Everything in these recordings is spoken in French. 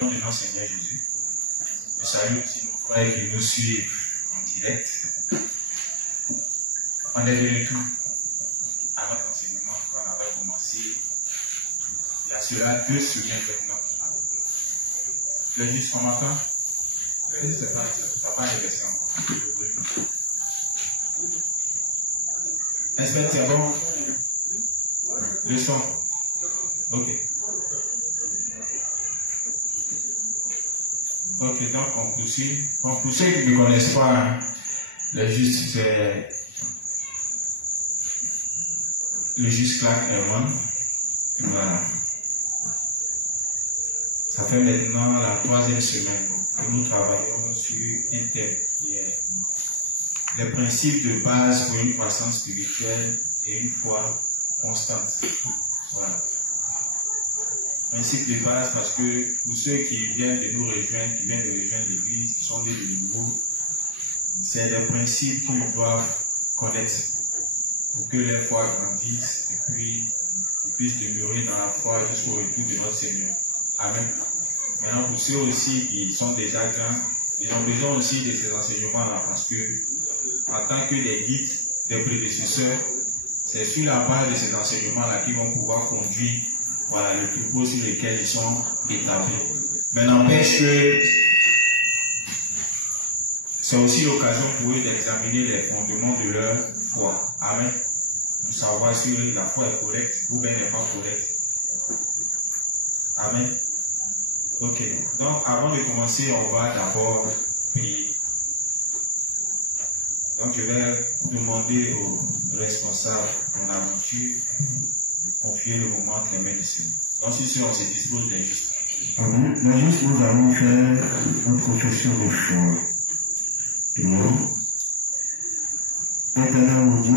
De notre Seigneur Jésus, je salue aussi nos frères qui nous suivent en direct. On est de retour à notre enseignement qu'on avait commencé il y a cela 2 semaines maintenant. Le juste ce matin, ça n'a pas inversé encore. Est-ce que c'est bon? Le son. Ok. Ok, donc on poursuit. Pour ceux qui ne connaissent pas, hein, le juste, c'est le juste Clark Herman. Voilà. Ça fait maintenant la 3e semaine que nous travaillons sur un thème qui est les principes de base pour une croissance spirituelle et une foi constante. Voilà. Principe de base parce que pour ceux qui viennent de nous rejoindre, qui viennent de rejoindre l'église, qui sont nés de nouveau, c'est des principes qu'ils doivent connaître pour que leur foi grandisse et puis ils puissent demeurer dans la foi jusqu'au retour de notre Seigneur. Amen. Maintenant, pour ceux aussi qui sont déjà grands, ils ont besoin aussi de ces enseignements-là parce que en tant que des guides, des prédécesseurs, c'est sur la base de ces enseignements-là qu'ils vont pouvoir conduire le troupeau sur lequel ils sont établis. Mais n'empêche que c'est aussi l'occasion pour eux d'examiner les fondements de leur foi. Amen. Pour savoir si la foi est correcte ou bien n'est pas correcte. Amen. Ok. Donc, avant de commencer, on va d'abord prier. Donc, je vais demander aux responsables de l'aventure de confier le moment entre les mains du Seigneur. Donc, si on se dispose des justes. Amen. Les justes, nous allons faire une profession de foi. Prions. Éternel mon Dieu,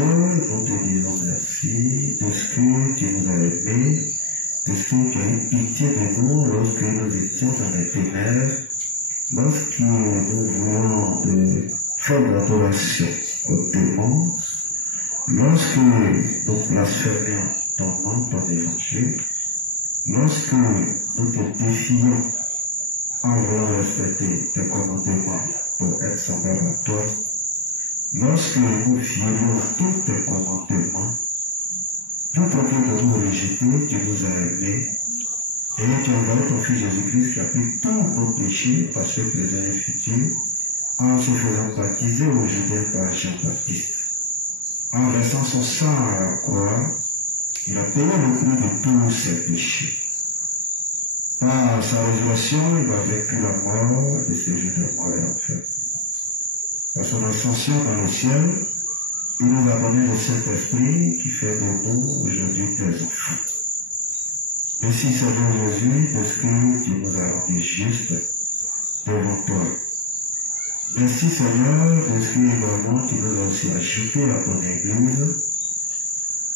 nous te disons merci de ce que tu nous as aimés, de ce que tu as eu pitié de nous lorsque nous étions dans les ténèbres, lorsque nous voulions faire de l'adoration au démon, lorsque nous blasphémions ton nom, ton évangile, lorsque nous te défions en voulant respecter tes commandements pour être semblable à toi, lorsque nous violions tous tes commandements, tout au lieu de nous rejeter, tu nous as aimés, et tu as envoyé ton Fils Jésus-Christ qui a pris tous nos péchés, passés, présents et futurs, en se faisant baptiser au Judée par Jean-Baptiste. En versant son sang à la croix, il a payé le prix de tous ses péchés. Par sa résurrection, il a vaincu la mort et séjour de la mort et l'enfer. Par son ascension dans le ciel, il nous a donné le Saint-Esprit qui fait de nous aujourd'hui tes enfants. Merci Seigneur Jésus de ce que tu nous as rendu juste devant toi. Merci Seigneur de ce que également tu nous as aussi ajouté à ton Église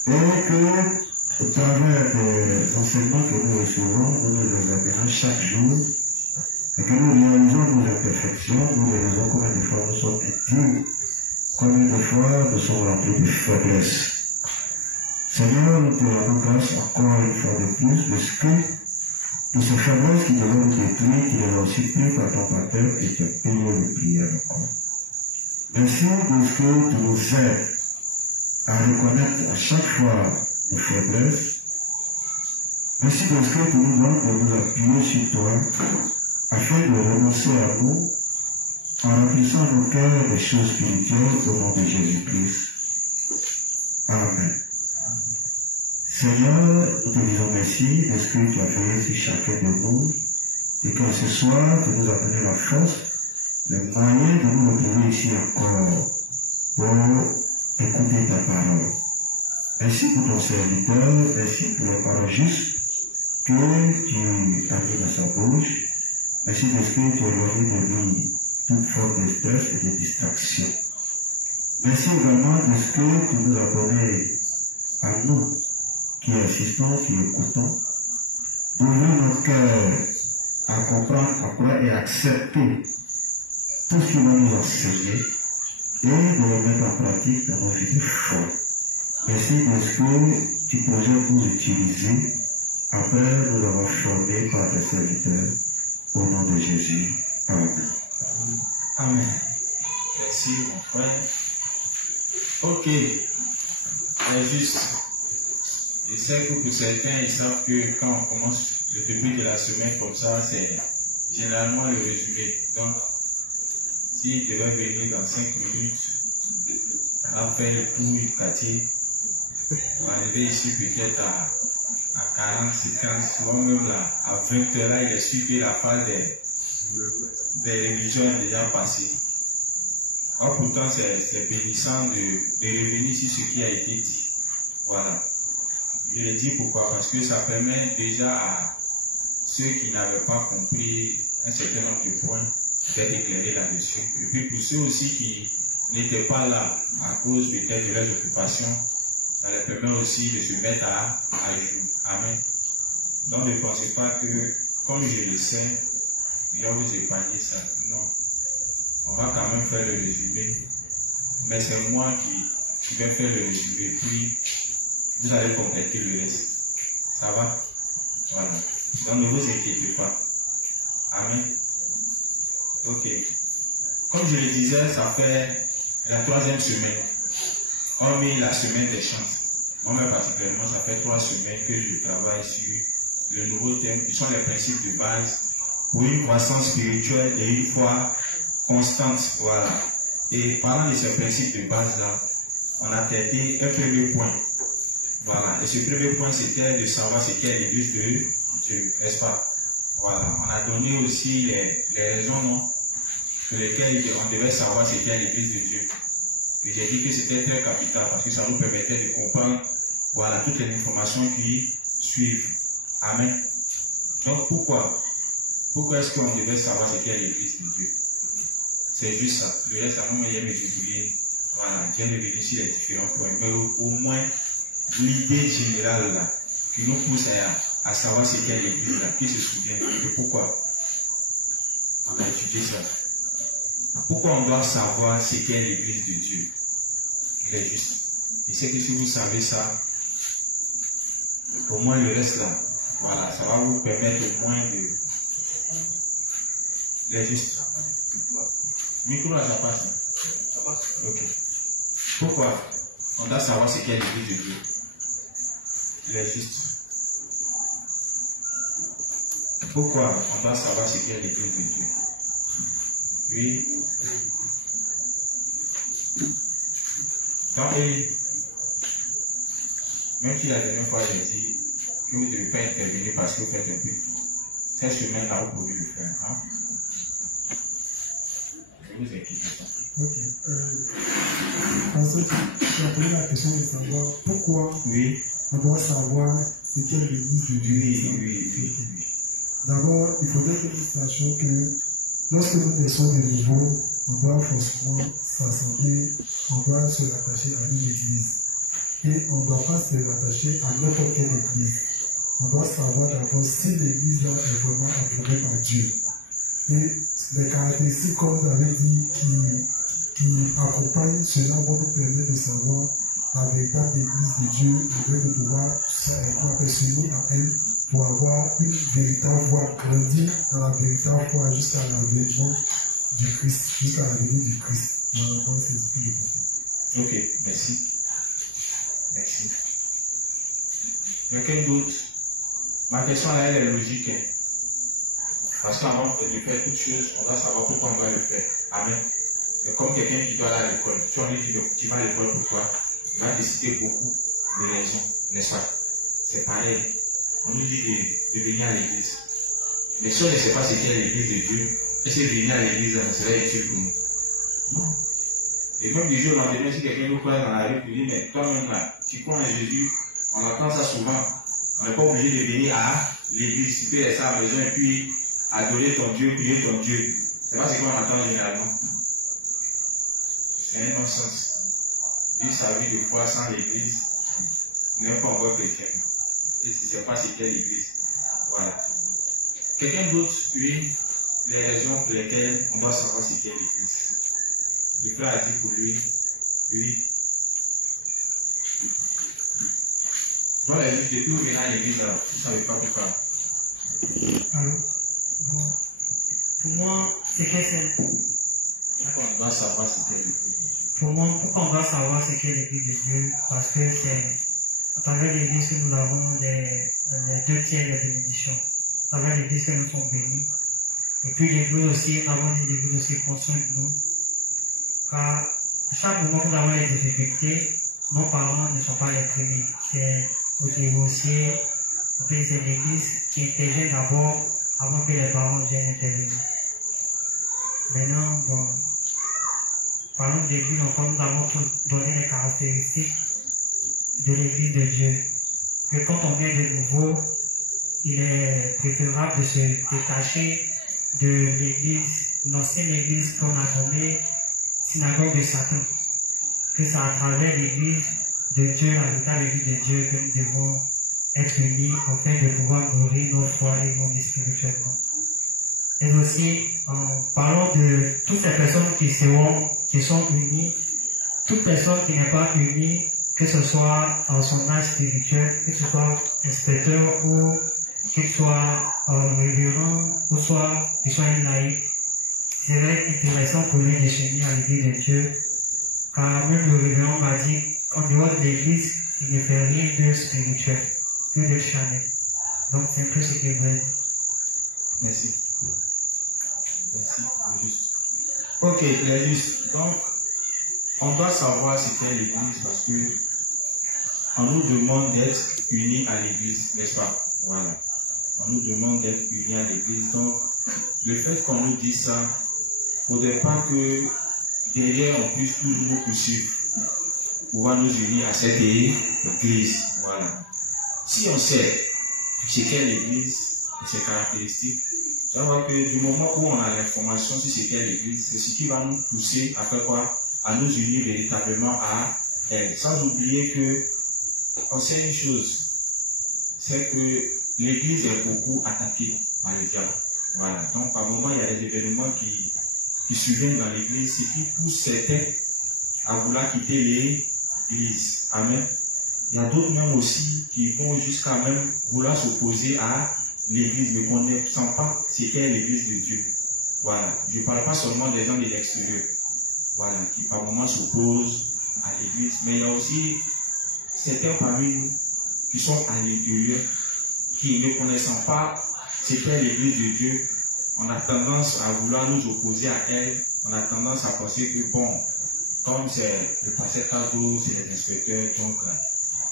et que au travers des enseignements que nous recevons, nous nous examinons chaque jour et que nous réalisons nos imperfections, nous réalisons combien de fois nous sommes indignes, combien de fois nous sommes remplis de faiblesse. Seigneur, nous te rendons grâce encore une fois de plus de ce que, de ces faiblesses qui devaient nous détruire, tu les as aussi pris par ton Père et tu as payé le prix encore. Merci de ce que tu nous aides à reconnaître à chaque fois nos faiblesses. Merci de ce que tu nous donnes de nous appuyer sur toi afin de renoncer à nous en remplissant nos cœurs des choses spirituelles au nom de Jésus-Christ. Amen. Seigneur, nous te disons merci de ce que tu as fait sur chacun de nous et que ce soir, tu nous as donné la force, le moyen de nous retrouver ici encore pour écouter ta parole. Merci pour ton serviteur, merci pour les paroles justes que tu as mis dans sa bouche. Merci de ce que tu as éloigné de lui toute forme de stress et de distraction. Merci également de ce que tu nous as donné à nous, qui assistons, qui écoutons, d'ouvrir nos cœurs à comprendre, à et accepter tout ce qu'il va nous enseigner et de le mettre en pratique dans nos vies de foi. Merci de ce que tu projettes nous utiliser après nous avoir formés par tes serviteurs. Au nom de Jésus. Amen. Amen. Merci, mon frère. Ok. C'est juste. Je sais que pour certains, ils savent que quand on commence le début de la semaine comme ça, c'est généralement le résumé. Donc, s'il devait venir dans 5 minutes, à faire le tour du quartier, on va arriver ici peut-être à 40, 50, souvent même là, à 20 heures là, il est sûr que la phase des révisions est déjà passée. Or, pourtant, c'est bénissant de revenir sur ce qui a été dit. Voilà. Je le dis pourquoi? Parce que ça permet déjà à ceux qui n'avaient pas compris un certain nombre de points d'être éclairés là-dessus. Et puis pour ceux aussi qui n'étaient pas là à cause peut-être de leurs occupations, ça leur permet aussi de se mettre à jour. Amen. Donc ne pensez pas que, comme je le sais, je vais vous épargner ça. Non. On va quand même faire le résumé. Mais c'est moi qui vais faire le résumé. Puis, vous allez compléter le reste. Ça va? Voilà. Donc ne vous inquiétez pas. Amen. Ok. Comme je le disais, ça fait la 3e semaine. Hormis la semaine des chants. Moi, particulièrement, ça fait 3 semaines que je travaille sur le nouveau thème, qui sont les principes de base pour une croissance spirituelle et une foi constante. Voilà. Et parlant de ces principes de base-là, on a traité un premier point. Voilà. Et ce premier point, c'était de savoir ce qu'est l'église de Dieu, n'est-ce pas? Voilà. On a donné aussi les raisons, non, pour lesquelles on devait savoir ce qu'est l'église de Dieu. Et j'ai dit que c'était très capital parce que ça nous permettait de comprendre, voilà, toutes les informations qui suivent. Amen. Donc pourquoi est-ce qu'on devait savoir ce qu'est l'église de Dieu? C'est juste ça. Le reste, à moi, il y a mes oubliés. Voilà, je viens de venir sur les différents points. Mais au moins, l'idée générale là, qui nous pousse à savoir ce qu'est l'église là, qui se souvient de pourquoi on a étudié ça. Pourquoi on doit savoir ce qu'est l'église de Dieu? Il est juste. Et c'est que si vous savez ça, au moins le reste là, voilà, ça va vous permettre au moins de. Il est juste. Micro là, ça passe. Ça passe. Ok. Pourquoi on doit savoir ce qu'est l'église de Dieu? Il est juste. Pourquoi on doit savoir ce qu'est l'église de Dieu? Oui. Donc, même si la dernière fois j'ai dit que vous ne devez pas intervenir parce que vous faites un peu, cette semaine-là, vous pouvez le faire. Hein? Je vous inquiétez ça. Ok. Ensuite, tu as posé la question de savoir pourquoi on doit savoir ce qu'est l'église de Dieu. Oui. D'abord, il faudrait que nous sachions que lorsque nous naissons de nouveau, on doit forcément s'assembler, on doit se rattacher à une église. Et on ne doit pas se rattacher à n'importe quelle église. On doit savoir d'abord si l'église-là est vraiment approuvée par Dieu. Et les caractéristiques, comme vous avez dit, qui accompagnent cela vont nous permettre de savoir la véritable église de Dieu, afin de pouvoir s'unir à elle pour avoir une véritable foi, grandir dans la véritable foi jusqu'à l'avènement du Christ, jusqu'à la venue du Christ. Voilà, c'est ce que je comprends. Ok, merci. Merci. Quelqu'un d'autre? Ma question là, elle est logique. Hein? Parce qu'avant de faire toute chose, on doit savoir pourquoi on doit le faire. Amen. C'est comme quelqu'un qui doit aller à l'école. Si on lui dit tu vas à l'école pourquoi? Il va décider beaucoup de raisons, n'est-ce pas? C'est pareil. On nous dit de venir à l'église. Mais si on ne sait pas ce qu'est l'église de Dieu, est-ce que venir à l'église serait utile pour nous? Non. Et même du jour au lendemain, si quelqu'un nous croise dans la rue, il dit, mais toi-même là, tu crois en Jésus, on entend ça souvent. On n'est pas obligé de venir à l'église, tu peux rester à la maison et puis adorer ton Dieu, prier ton Dieu. C'est pas ce qu'on entend généralement. C'est un non-sens. Vivre sa vie de foi sans l'église, ce n'est pas encore chrétien. Et si ce n'est pas ce qu'est l'église. Voilà. Quelqu'un d'autre, lui, les raisons pour lesquelles on doit savoir ce qu'est l'église. Le frère a dit pour lui, donc depuis que vous venez à l'église, vous ne savez pas pourquoi. Alors, Pour moi, c'est que c'est... Pourquoi on doit savoir ce qu'est l'église de Dieu? Pour moi, pourquoi on doit savoir ce qu'est l'église de Dieu? Parce que c'est à travers l'église que nous avons les 2 tiers de bénédictions. À travers l'église que nous sommes bénis. Et puis l'église aussi, nous avons dit l'église aussi prend soin de nous. Car à chaque moment que nous avons des difficultés, nos parents ne sont pas les premiers. C'est au négocier. C'est l'église qui intervient d'abord avant que les parents viennent intervenir. Maintenant, bon, parlons de l'église, encore nous avons donné les caractéristiques de l'église de Dieu. Que quand on vient de nouveau, il est préférable de se détacher de l'église, l'ancienne église qu'on a nommée synagogue de Satan. Que c'est à travers l'église de Dieu, la véritable église de Dieu, que nous devons être unis afin de pouvoir nourrir nos foi et grandir spirituellement. Et aussi, en parlant de toutes ces personnes qui sont unies, toute personne qui n'est pas unie, que ce soit en son âge spirituel, que ce soit inspecteur ou qu'il soit révérend, ou soit qu'il soit un laïc, c'est vrai intéressant pour lui de s'unir à l'église de Dieu, car même le révérend m'a dit qu'en dehors de l'église, il ne fait rien de spirituel, que de charnel. Donc c'est un peu ce qu'il veut dire. Merci. Merci, juste. Ok, les juste. Donc, on doit savoir ce qu'est l'église parce que on nous demande d'être unis à l'église, n'est-ce pas? Voilà. On nous demande d'être unis à l'église. Donc, le fait qu'on nous dise ça, il ne faudrait pas que derrière on puisse toujours nous poursuivre, pouvoir nous unir à cette église. Voilà. Si on sait ce qu'est l'église et ses caractéristiques, ça va que du moment où on a l'information sur ce qu'est l'église, c'est ce qui va nous pousser à faire quoi? À nous unir véritablement à elle. Sans oublier que, on sait une chose, c'est que l'église est beaucoup attaquée par le diable. Voilà. Donc, par moment, il y a des événements qui surviennent dans l'église, ce qui pousse certains à vouloir quitter l'église. Amen. Il y a d'autres même aussi qui vont jusqu'à même vouloir s'opposer à l'église, mais qu'on ne sent pas ce qu'est l'église de Dieu. Voilà. Je ne parle pas seulement des gens de l'extérieur. Voilà. Qui par moments s'opposent à l'église. Mais il y a aussi certains parmi nous qui sont à l'intérieur, qui ne connaissant pas ce qu'est l'église de Dieu. On a tendance à vouloir nous opposer à elle. On a tendance à penser que bon, comme c'est le pasteur Tado, c'est les inspecteurs, donc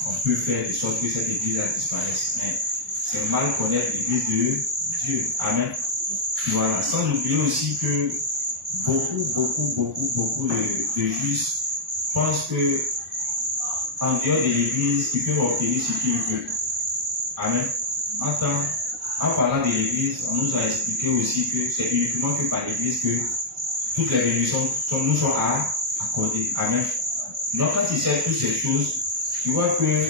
on peut faire de sorte que cette église-là disparaisse. Mais c'est mal connaître l'église de Dieu. Amen. Voilà. Sans oublier aussi que beaucoup de justes pensent que en dehors de l'église, ils peuvent obtenir ce qu'ils veulent. Amen. En parlant de l'église, on nous a expliqué aussi que c'est uniquement que par l'église que toutes les bénédictions nous sont accordées. Amen. Donc quand tu sais toutes ces choses, tu vois que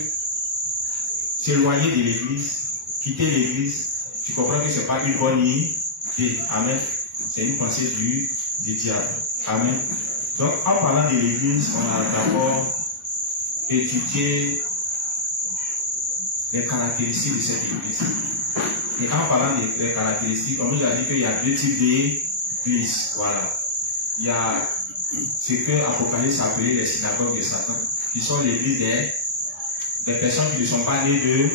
s'éloigner de l'église, quitter l'église, tu comprends que ce n'est pas une bonne idée. Amen. C'est une pensée du diable. Amen. Donc en parlant de l'église, on a d'abord étudié les caractéristiques de cette église. Et en parlant des caractéristiques, on nous a dit qu'il y a 2 types d'églises. Voilà. Il y a ce que l'Apocalypse a appelé les synagogues de Satan, qui sont l'église des personnes qui ne sont pas nées de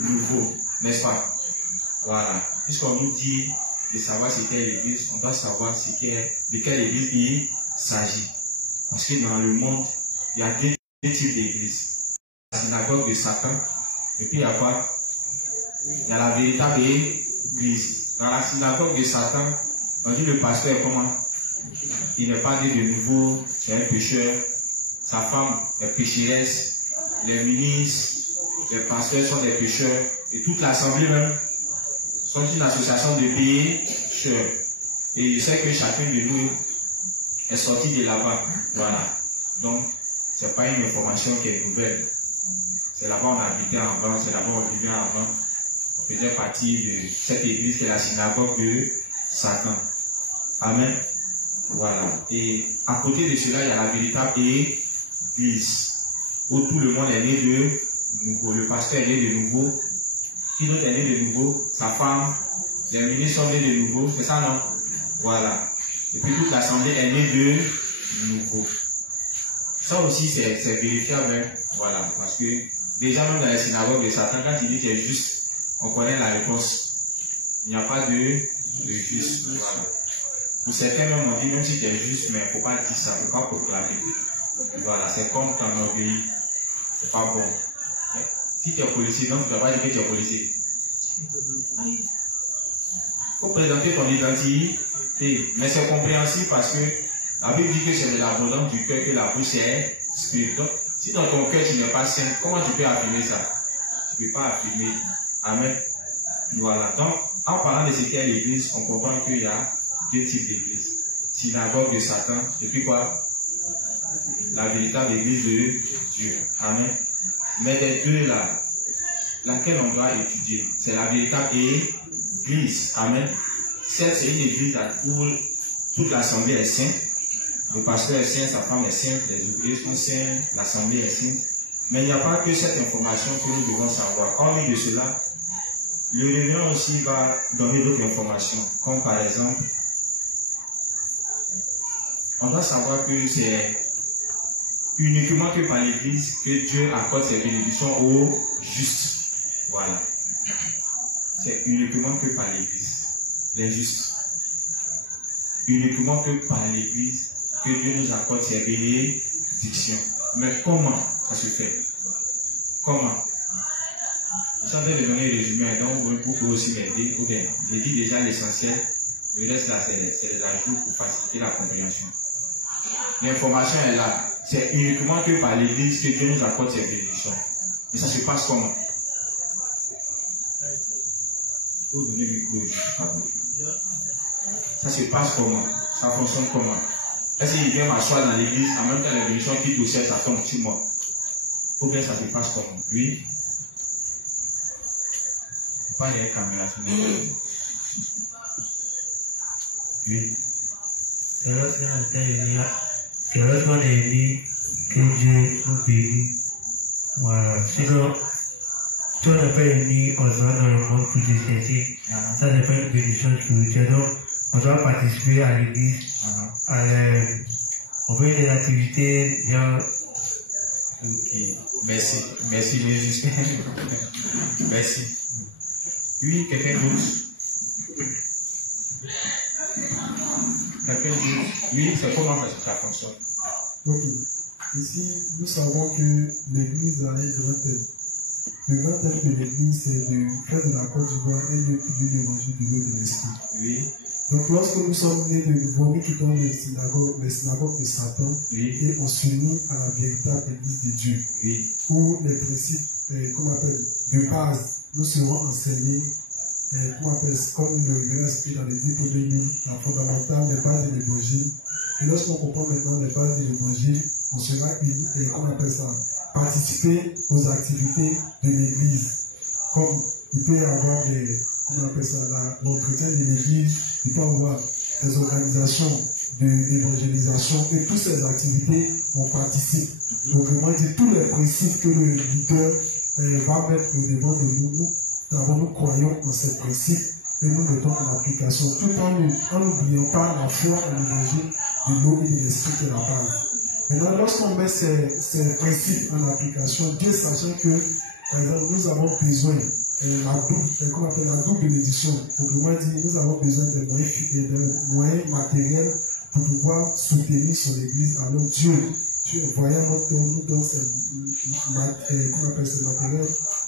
nouveau, n'est-ce pas? Voilà. Puisqu'on nous dit de savoir ce qu'est l'église, on doit savoir de quelle église il s'agit. Parce que dans le monde, il y a 2 types d'églises. La synagogue de Satan, et puis il y a quoi? Il y a la véritable église. Dans la synagogue de Satan, on dit le pasteur est comment? Il n'est pas né de nouveau, c'est un pécheur. Sa femme est pécheresse. Les ministres, les pasteurs sont des pécheurs. Et toute l'assemblée même sont une association de pécheurs. Et je sais que chacun de nous est sorti de là-bas. Voilà. Donc, ce n'est pas une information qui est nouvelle. C'est là-bas on habitait avant, c'est là-bas on vivait avant. On faisait partie de cette église qui est la synagogue de Satan. Amen. Voilà. Et à côté de cela, il y a la véritable église, où tout le monde est né de nouveau. Le pasteur est né de nouveau. Qui d'autre est né de nouveau? Sa femme. Les ministres sont nés de nouveau. C'est ça, non? Voilà. Et puis toute l'assemblée est née de nouveau. Ça aussi, c'est vérifiable. Hein? Voilà. Parce que déjà, même dans les synagogues de Satan, quand il dit qu'il est juste, on connaît la réponse. Il n'y a pas de juste. Voilà. Pour certains, même, on dit, même si tu es juste, mais il ne faut pas dire ça, il ne faut pas proclamer. Voilà, c'est comme ton orgueil. C'est pas bon. Si tu es policier, donc tu ne dois pas dire que tu es policier. Il faut présenter ton identité. Mais c'est compréhensible parce que la Bible dit que c'est de l'abondance du cœur que la bouche est spirituelle. Si dans ton cœur tu n'es pas saint, comment tu peux affirmer ça? Tu ne peux pas affirmer. Amen. Voilà. Donc, en parlant de ce qu'est l'église, on comprend qu'il y a deux types d'églises. Synagogue de Satan, et puis quoi? La véritable église de Dieu. Amen. Mais les deux là, laquelle on doit étudier, c'est la véritable église. Amen. Certes, c'est une église où toute l'assemblée est sainte. Le pasteur est saint, sa femme est sainte, les ouvriers sont saints, l'assemblée est sainte. Mais il n'y a pas que cette information que nous devons savoir. Hormis de cela, le révérend aussi va donner d'autres informations, comme par exemple, on doit savoir que c'est uniquement que par l'Église que Dieu accorde ses bénédictions aux justes. Voilà. C'est uniquement que par l'Église. Les justes. Uniquement que par l'Église que Dieu nous accorde ses bénédictions. Mais comment ça se fait? Comment? Je suis en train de donner un résumé, donc vous pouvez aussi m'aider. Ou bien, j'ai dit déjà l'essentiel. Le reste là, c'est les ajouts pour faciliter la compréhension. L'information est là. C'est uniquement que par l'Église que Dieu nous accorde ses bénédictions. Mais ça se passe comment? Il faut donner du coup. Ça se passe comment? Ça fonctionne comment? Est-ce qu'il vient m'asseoir dans l'église en même temps les bénédictions qui possèdent ça tombe sur moi? Ou bien ça se passe comment? Oui? Pas les caméras. Oui. C'est lorsqu'on est élu que Dieu nous bénit. Voilà. Sinon, tout n'est pas élu, on se va dans le monde pour décéder. Ça n'est pas une bénédiction spirituelle. Donc, on doit participer à l'église. On fait des activités. Ok. Merci. Merci Jésus. Merci. Oui, quelqu'un d'autre? Quelqu'un d'autre? Oui, c'est comment ça fonctionne? Ok. Ici, nous savons que l'Église a un grand thème. Le grand thème de l'Église, c'est de faire de la Côte d'Ivoire un lieu public de l'évangile de l'eau de l'esprit. Oui. Donc, lorsque nous sommes nés de nouveau, nous quittons les synagogues de Satan, Oui. et on s'unit à la véritable Église de Dieu, Oui. où les principes, qu'on appelle, de base, nous serons enseignés, comme le révérend explique dans les 10 premiers livres, la fondamentale, les bases de l'évangile. Et lorsqu'on comprend maintenant les bases de l'évangile, on sera, participer aux activités de l'Église. Comme il peut y avoir l'entretien de l'Église, il peut y avoir des organisations d'évangélisation, et toutes ces activités, on participe. Donc, vraiment, dire tous les principes que le leader va mettre au devant de nous, d'abord nous croyons en ces principes et nous mettons en application, tout en n'oubliant pas la foi en l'évangile de l'eau et de l'esprit qui est la base. Maintenant, lorsqu'on met ces principes en application, Dieu sachant que, par exemple, nous avons besoin la double bénédiction, autrement dit, nous avons besoin des moyens matériels pour pouvoir soutenir son Église. Alors Dieu, voyant notre cœur, nous donne ces matériels, ces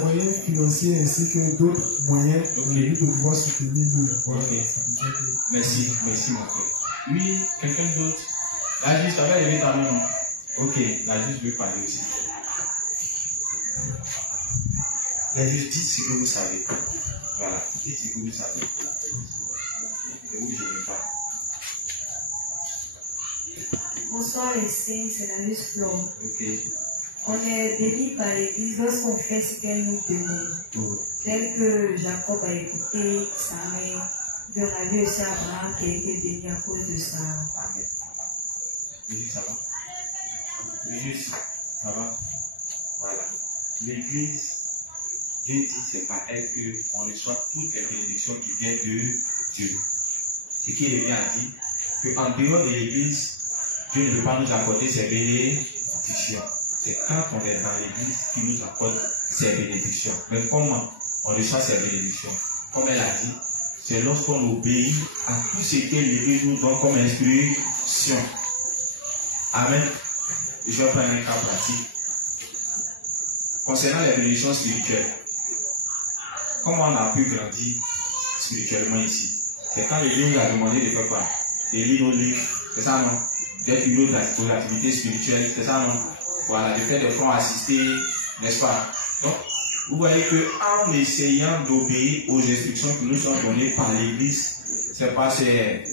moyens financiers ainsi que d'autres moyens de pouvoir soutenir nous. Voilà. Merci mon frère. Oui, quelqu'un d'autre? La juste, avait levé ta main. Ok, la juste veut parler aussi. La juste, dites ce que vous savez. Voilà, dites ce que vous savez. Et vous, je n'ai pas. Bonsoir les saints, c'est la juste Flore. Ok. On est béni par l'Église lorsqu'on fait ce qu'elle nous demande. Tel que Jacob a écouté sa mère, Dieu a vu aussi Abraham qui a été béni à cause de ça. Amen. Juste, ça va? Juste, ça va? Voilà. l'église, Dieu dit, c'est par elle qu'on reçoit toutes les bénédictions qui viennent de Dieu. Ce qui est bien à dire, qu'en dehors de l'église, Dieu ne peut pas nous accorder ses bénédictions. C'est quand on est dans l'église qu'il nous accorde ses bénédictions. Mais comment on reçoit ces bénédictions? Comme elle a dit, c'est lorsqu'on obéit à tout ce que l'église nous donne comme instruction. Amen. Je vais prendre un cas pratique. Concernant les bénédictions spirituelles, comment on a pu grandir spirituellement ici? C'est quand l'église nous a demandé de faire quoi? De lire nos livres, c'est ça non? D'être une autre activité spirituelle, c'est ça non? Voilà, de faire des fonds assistés, n'est-ce pas? Donc, vous voyez qu'en essayant d'obéir aux instructions qui nous sont données par l'église, c'est pas ces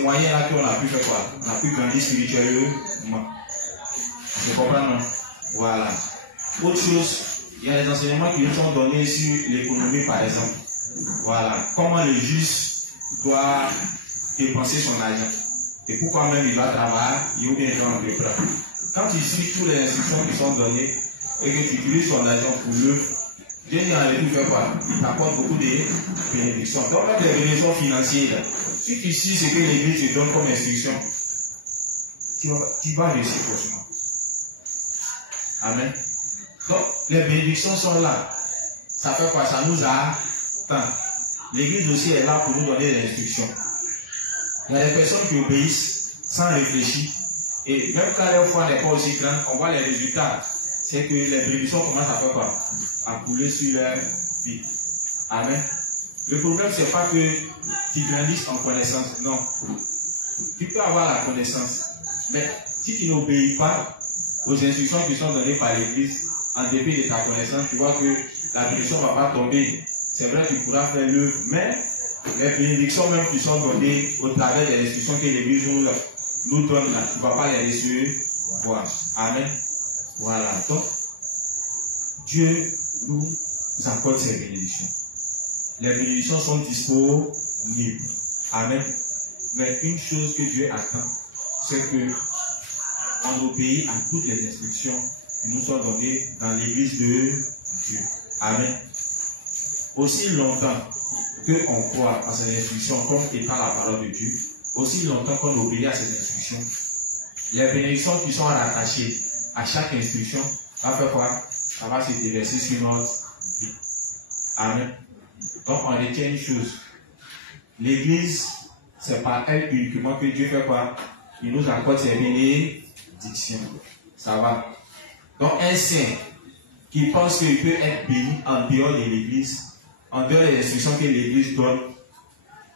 moyens-là qu'on a pu faire quoi? On a pu grandir spirituellement. Vous comprenez, non? Voilà. Autre chose, il y a des enseignements qui nous sont donnés sur l'économie, par exemple. Voilà. Comment le juste doit dépenser son argent. Et pourquoi même il va travailler ou bien il va entreprendre. Quand tu suis toutes les instructions qui sont données et que tu utilises ton argent pour l'œuvre, Dieu dit en retour fait quoi? Il t'apporte beaucoup de bénédictions. Donc même les bénédictions financières, si tu suis ce que l'église te donne comme instruction, tu vas réussir forcément. Amen. Donc les bénédictions sont là. Ça fait quoi? Ça nous attend. L'église aussi est là pour nous donner des instructions. Il y a des personnes qui obéissent sans réfléchir. Et même quand leur foi n'est pas aussi grande, on voit les résultats. C'est que les bénédictions commencent à faire quoi? À couler sur leur vie. Amen. Le problème, c'est pas que tu grandisses en connaissance. Non. Tu peux avoir la connaissance. Mais si tu n'obéis pas aux instructions qui sont données par l'église, en dépit de ta connaissance, tu vois que la bénédiction ne va pas tomber. C'est vrai, tu pourras faire l'œuvre, mais les bénédictions même qui sont données au travers des instructions que l'église nous donne là, tu ne vas pas les recevoir. Amen. Voilà. Donc, Dieu nous accorde ces bénédictions. Les bénédictions sont disponibles. Amen. Mais une chose que Dieu attend, c'est que on obéit à toutes les instructions qui nous sont données dans l'église de Dieu. Amen. Aussi longtemps qu'on croit à ces instructions comme étant la parole de Dieu, aussi longtemps qu'on obéit à ces instructions, les bénédictions qui sont rattachées à chaque instruction, va faire quoi? Ça va se déverser sur notre vie. Amen. Donc on retient une chose. L'église, c'est par elle uniquement que Dieu fait quoi? Il nous accorde ses bénédictions. Ça va. Donc un saint qui pense qu'il peut être béni en dehors de l'église, en dehors des instructions que l'église donne,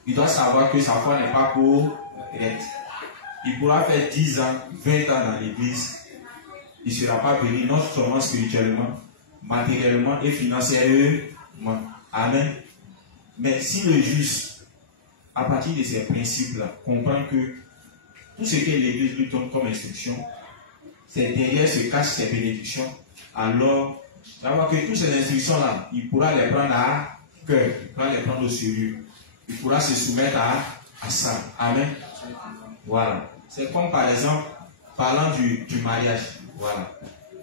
il doit savoir que sa foi n'est pas correcte. Il pourra faire 10 ans, 20 ans dans l'église. Il ne sera pas béni, non seulement spirituellement, matériellement et financièrement. Amen. Mais si le juste, à partir de ces principes-là, comprend que tout ce que l'église lui donne comme instruction, c'est derrière se cache ses bénédictions, alors, d'avoir que toutes ces instructions-là, il pourra les prendre à cœur, il pourra les prendre au sérieux. Il pourra se soumettre à ça. Amen. Voilà. C'est comme par exemple, parlant du mariage. Voilà.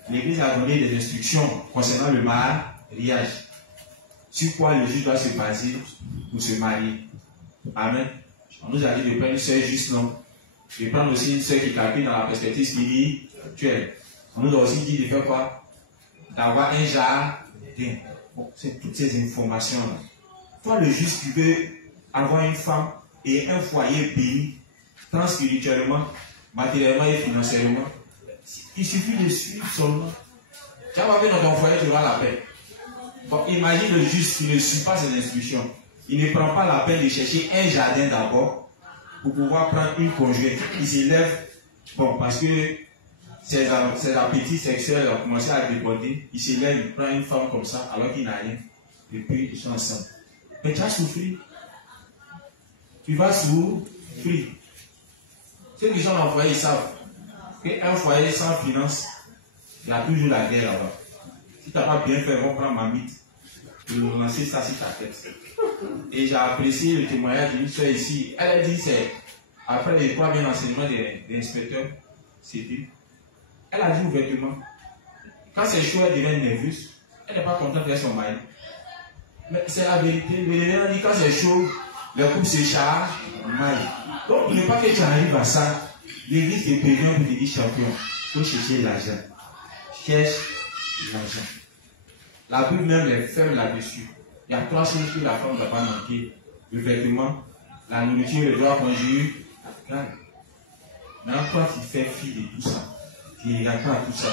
L'Église a donné des instructions concernant le mariage. Sur quoi le juge doit se baser pour se marier. Amen. On nous a dit de prendre une sœur juste non. De prendre aussi une sœur qui calcule dans la perspective spirituelle. On nous a aussi dit de faire quoi? D'avoir un jardin. Bon, c'est toutes ces informations-là. Toi, le juste, tu veux avoir une femme et un foyer béni, tant spirituellement, matériellement et financièrement. Il suffit de suivre seulement. Tu vas voir dans ton foyer, tu auras la paix. Bon, imagine le juste qui ne suit pas ses instructions. Il ne prend pas la peine de chercher un jardin d'abord pour pouvoir prendre une conjointe. Il s'élève, bon, parce que ses appétits sexuels ont commencé à déborder. Il s'élève, il prend une femme comme ça alors qu'il n'a rien. Et puis ils sont ensemble. Mais tu vas souffrir. Tu vas souffrir. Ceux qui sont dans le foyer, ils savent qu'un foyer sans finance, il y a toujours la guerre là-bas. Si tu n'as pas bien fait, ils vont prendre ma mythe et lancer ça sur ta tête. Et j'ai apprécié le témoignage d'une soeur ici. Elle a dit, c'est après les 3 enseignements des inspecteurs, c'est dit. Elle a dit ouvertement Quand c'est chaud, elle devient nerveuse. Elle n'est pas contente de son mari. Mais c'est la vérité. Le révérend dit quand c'est chaud, le couple se charge mal. Donc, pour ne pas que tu arrives à ça, l'église te prévient pour te dire champion. Il faut chercher l'argent. Cherche l'argent. La Bible même est ferme là-dessus. Il y a 3 choses que la femme ne doit pas manquer. Le vêtement, la nourriture, le droit conjugal. Maintenant, toi, tu fais fi de tout ça. Tu ne regardes pas tout ça.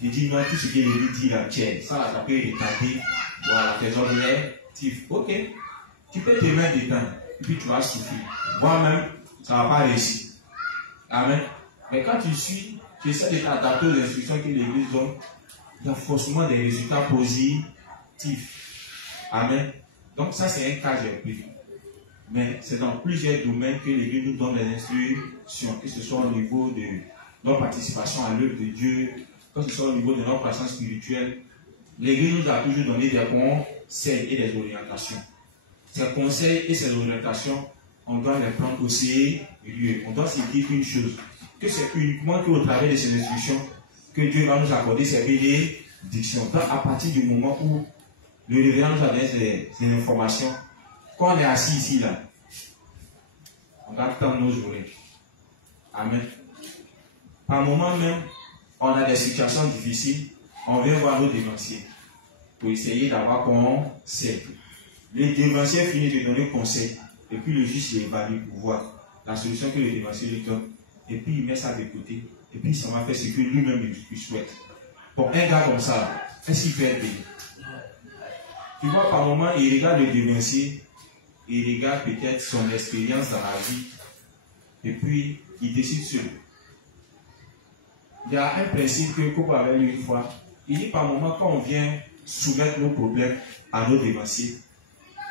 Tu te dis non, tout ce que l'église dit là, tiens, ça là, ça peut retarder. Voilà, tes objectifs. Ok. Tu peux te mettre dedans. Et puis tu vas souffrir. Moi-même, ça ne va pas réussir. Amen. Mais quand tu suis, tu essaies de t'adapter aux instructions que l'église donne, il y a forcément des résultats positifs. Amen. Donc ça, c'est un cas j'ai pris. Mais c'est dans plusieurs domaines que l'église nous donne des instructions, que ce soit au niveau de notre participation à l'œuvre de Dieu, que ce soit au niveau de notre croissance spirituelle. L'église nous a toujours donné des conseils et des orientations. Ces conseils et ces orientations, on doit les prendre au sérieux. On doit se dire une chose, que c'est uniquement qu'au travers de ces instructions que Dieu va nous accorder ces bénédictions. Donc à partir du moment où le révérend nous a donné ces informations, quand on est assis ici, là, on doit attendre nos oreilles. Amen. Par moment même, on a des situations difficiles, on vient voir nos dévanciers pour essayer d'avoir conseil. Les dévanciers finissent de donner conseil, et puis le juge l'évalue pour voir la solution que le dévancier lui donne, et puis il met ça de côté, et puis il s'en va faire ce que lui-même il souhaite. Bon, un gars comme ça, est-ce qu'il peut être béni? Tu vois, par moment, il regarde le dévancier, il regarde peut-être son expérience dans la vie, et puis il décide seul. Il y a un principe que Coco avait lu une fois. Il dit par moment, quand on vient soumettre nos problèmes à nos dévanciers,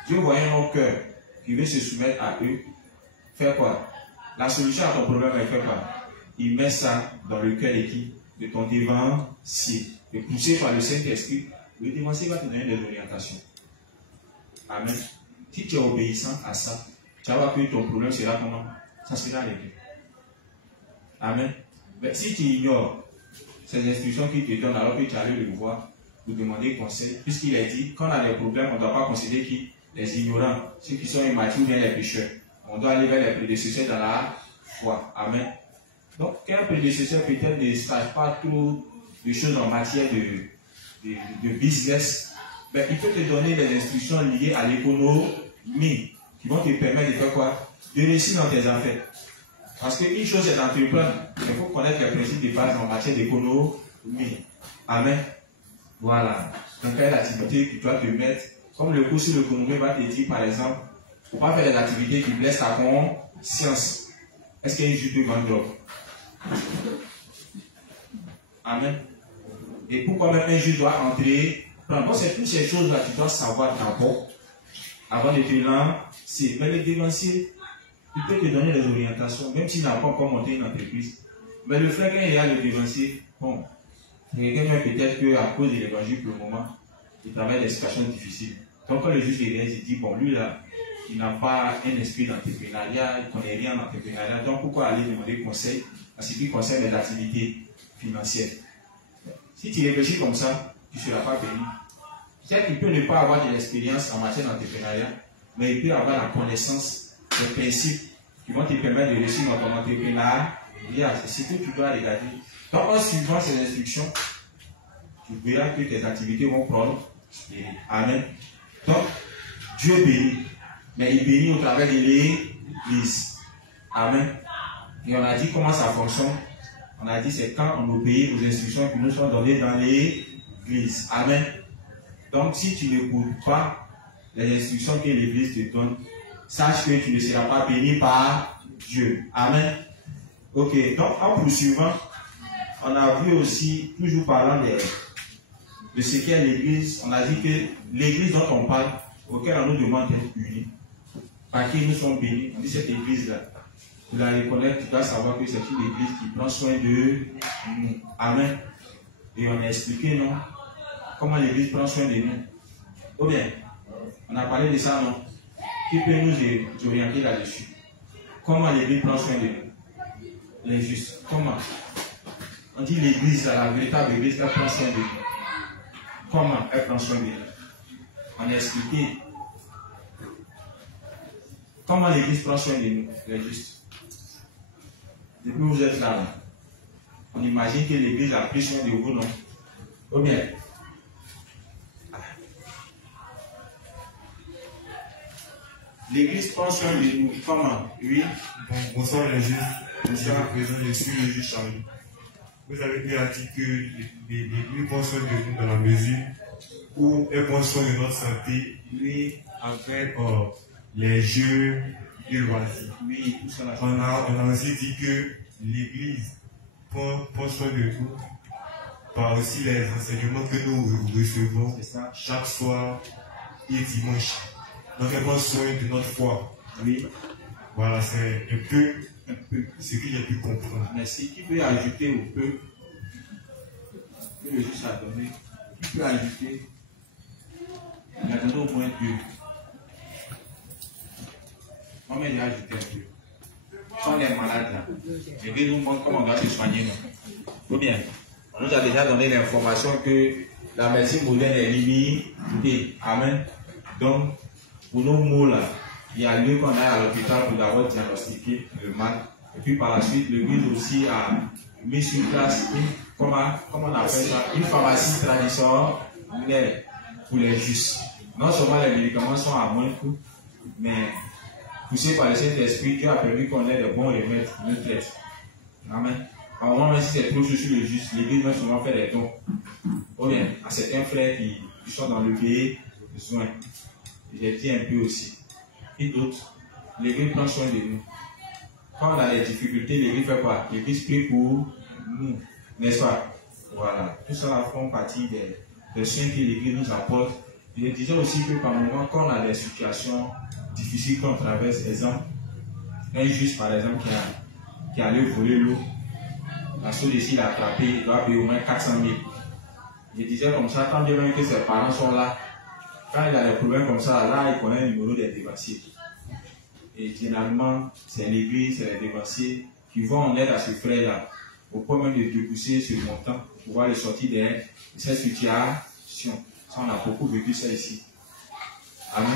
Dieu voyant nos cœurs qui veut se soumettre à eux, fait quoi? La solution à ton problème, elle fait quoi? Il met ça dans le cœur de qui? De ton dévancier. Et poussé par le Saint-Esprit, le dévancier va te donner des orientations. Amen. Si tu es obéissant à ça, tu vas voir que ton problème sera comment? Ça sera réglé. Amen. Mais si tu ignores ces instructions qu'il te donne alors que tu allais le voir pour demander conseil, puisqu'il a dit quand on a des problèmes, on ne doit pas considérer qui? Les ignorants, ceux qui sont immatures ou bien les pécheurs. On doit aller vers les prédécesseurs dans la foi. Amen. Donc, qu'un prédécesseur peut-être ne sache pas trop de choses en matière de business, ben, il peut te donner des instructions liées à l'économie qui vont te permettre de faire quoi? De réussir dans tes affaires. Parce qu'une chose est d'entreprendre, il faut connaître les principes de base en matière d'économie. Amen. Voilà. Donc, quelle activité que tu dois te mettre, comme le cours sur l'économie va te dire, par exemple, il ne faut pas faire des activités qui blessent ta conscience. Est-ce qu'il y a une juste grand job? Amen. Et pourquoi même un juge doit entrer? Donc, c'est toutes ces choses-là que tu dois savoir d'abord, avant de te lancer. Mais le dévancier, il peut te donner des orientations, même s'il n'a pas encore monté une entreprise. Mais le frère, quand il y a le dévancier, bon, quelqu'un peut-être qu'à cause de l'évangile pour le moment, il travaille des situations difficiles. Donc, quand le juge vient, il dit, bon, lui là, il n'a pas un esprit d'entrepreneuriat, il ne connaît rien d'entrepreneuriat, donc pourquoi aller demander conseil à ce qui concerne les activités financières? Si tu réfléchis comme ça, tu ne seras pas béni. C'est qu'il peut ne pas avoir de l'expérience en matière d'entrepreneuriat, mais il peut avoir la connaissance des principes qui vont te permettre de réussir dans ton entrepreneuriat. C'est ce que tu dois regarder. Donc, en suivant ces instructions, tu verras que tes activités vont prendre. Amen. Donc, Dieu bénit. Mais il bénit au travers de l'Église. Amen. Et on a dit comment ça fonctionne. On a dit c'est quand on obéit aux instructions qui nous sont données dans l'Église. Amen. Donc, si tu n'écoutes pas les instructions que l'Église te donne, sache que tu ne seras pas béni par Dieu. Amen. Ok. Donc, en poursuivant, on a vu aussi, toujours parlant de ce qu'est l'Église, on a dit que l'Église dont on parle, auquel on nous demande d'être unis, par qui nous sommes bénis, on dit cette Église-là, pour la reconnaître, tu dois savoir que c'est une Église qui prend soin de nous. Amen. Et on a expliqué, non, comment l'Église prend soin de nous. Ou bien, on a parlé de ça, non? Qui peut nous orienter là-dessus? Comment l'Église prend soin de nous? Les justes. Comment? On dit l'église, la véritable église, elle prend soin de nous. Comment elle prend soin de nous? On a expliqué. Comment l'église prend soin de nous, les justes? Depuis que vous êtes là, on imagine que l'église a pris soin de vous, non? Ou bien? L'église prend soin de nous. Comment? Oui. Bonsoir les justes. Bonsoir, je suis le juge Charlie. Vous avez bien dit que l'église prend soin de nous dans la mesure où elle prend soin de notre santé, oui, avec les jeux et loisirs. Oui, tout ça. On a aussi dit que l'église prend soin de nous par aussi les enseignements que nous recevons chaque soir et dimanche. Donc elle prend soin de notre foi. Oui. Voilà, c'est un peu ce que j'ai pu comprendre. Merci. Qui peut ajouter au peu que le juge a donné? Qui peut ajouter? Il a donné au moins 2. Moi, j'ai ajouté un peu. Si on est malade là, l'église nous montre comment on doit se soigner. Ou bien, on nous a déjà donné l'information que la médecine moderne est limitée. Amen. Donc, pour nos mots là, il y a lieu qu'on aille à l'hôpital pour d'abord diagnostiquer le mal. Et puis par la suite, l'église aussi a mis sur place comment on appelle ça, une pharmacie traditionnelle pour les justes. Non seulement les médicaments sont à moins de coût, mais poussés par le Saint-Esprit, Dieu a permis qu'on ait de bons remèdes qui nous traitent. Amen. Au moment même si c'est trop sur le juste, l'église va souvent faire des dons. Ou bien, à certains frères qui sont dans le pays besoin. J'ai dit un peu aussi. Et d'autres, l'église prend soin de nous. Quand on a des difficultés, l'église fait quoi? L'église prie pour nous, n'est-ce pas? Voilà. Tout ça font partie des soins que l'église nous apporte. Je disais aussi que par moment, quand on a des situations difficiles qu'on traverse, exemple, un juge par exemple qui allait voler l'eau, la seule ici l'a attrapé, il doit payer au moins 400 000. Je disais comme ça, quand bien même que ses parents sont là, quand il a des problèmes comme ça, là, il connaît le numéro des dévanciers. Et généralement, c'est l'église, c'est les dévanciers qui vont en aide à ce frère-là, au point même de dépousser ce montant pour pouvoir le sortir de cette situation. Ça, on a beaucoup vécu ça ici. Amen.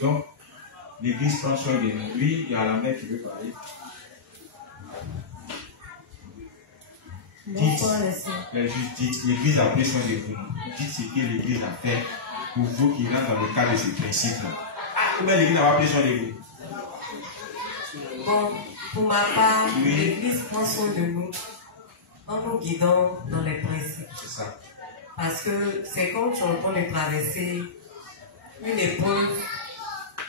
Donc, l'église prend soin de nous. Oui, il y a la mère qui veut parler. Dites, l'église a pris soin de vous. Dites ce que l'église a fait pour vous qui rentrent dans le cadre de ce principe-là. Combien l'église n'a pas pris soin de vous? Bon, pour ma part, l'église prend soin de nous en nous guidant dans les principes. C'est ça. Parce que c'est quand tu es en train de traverser une épreuve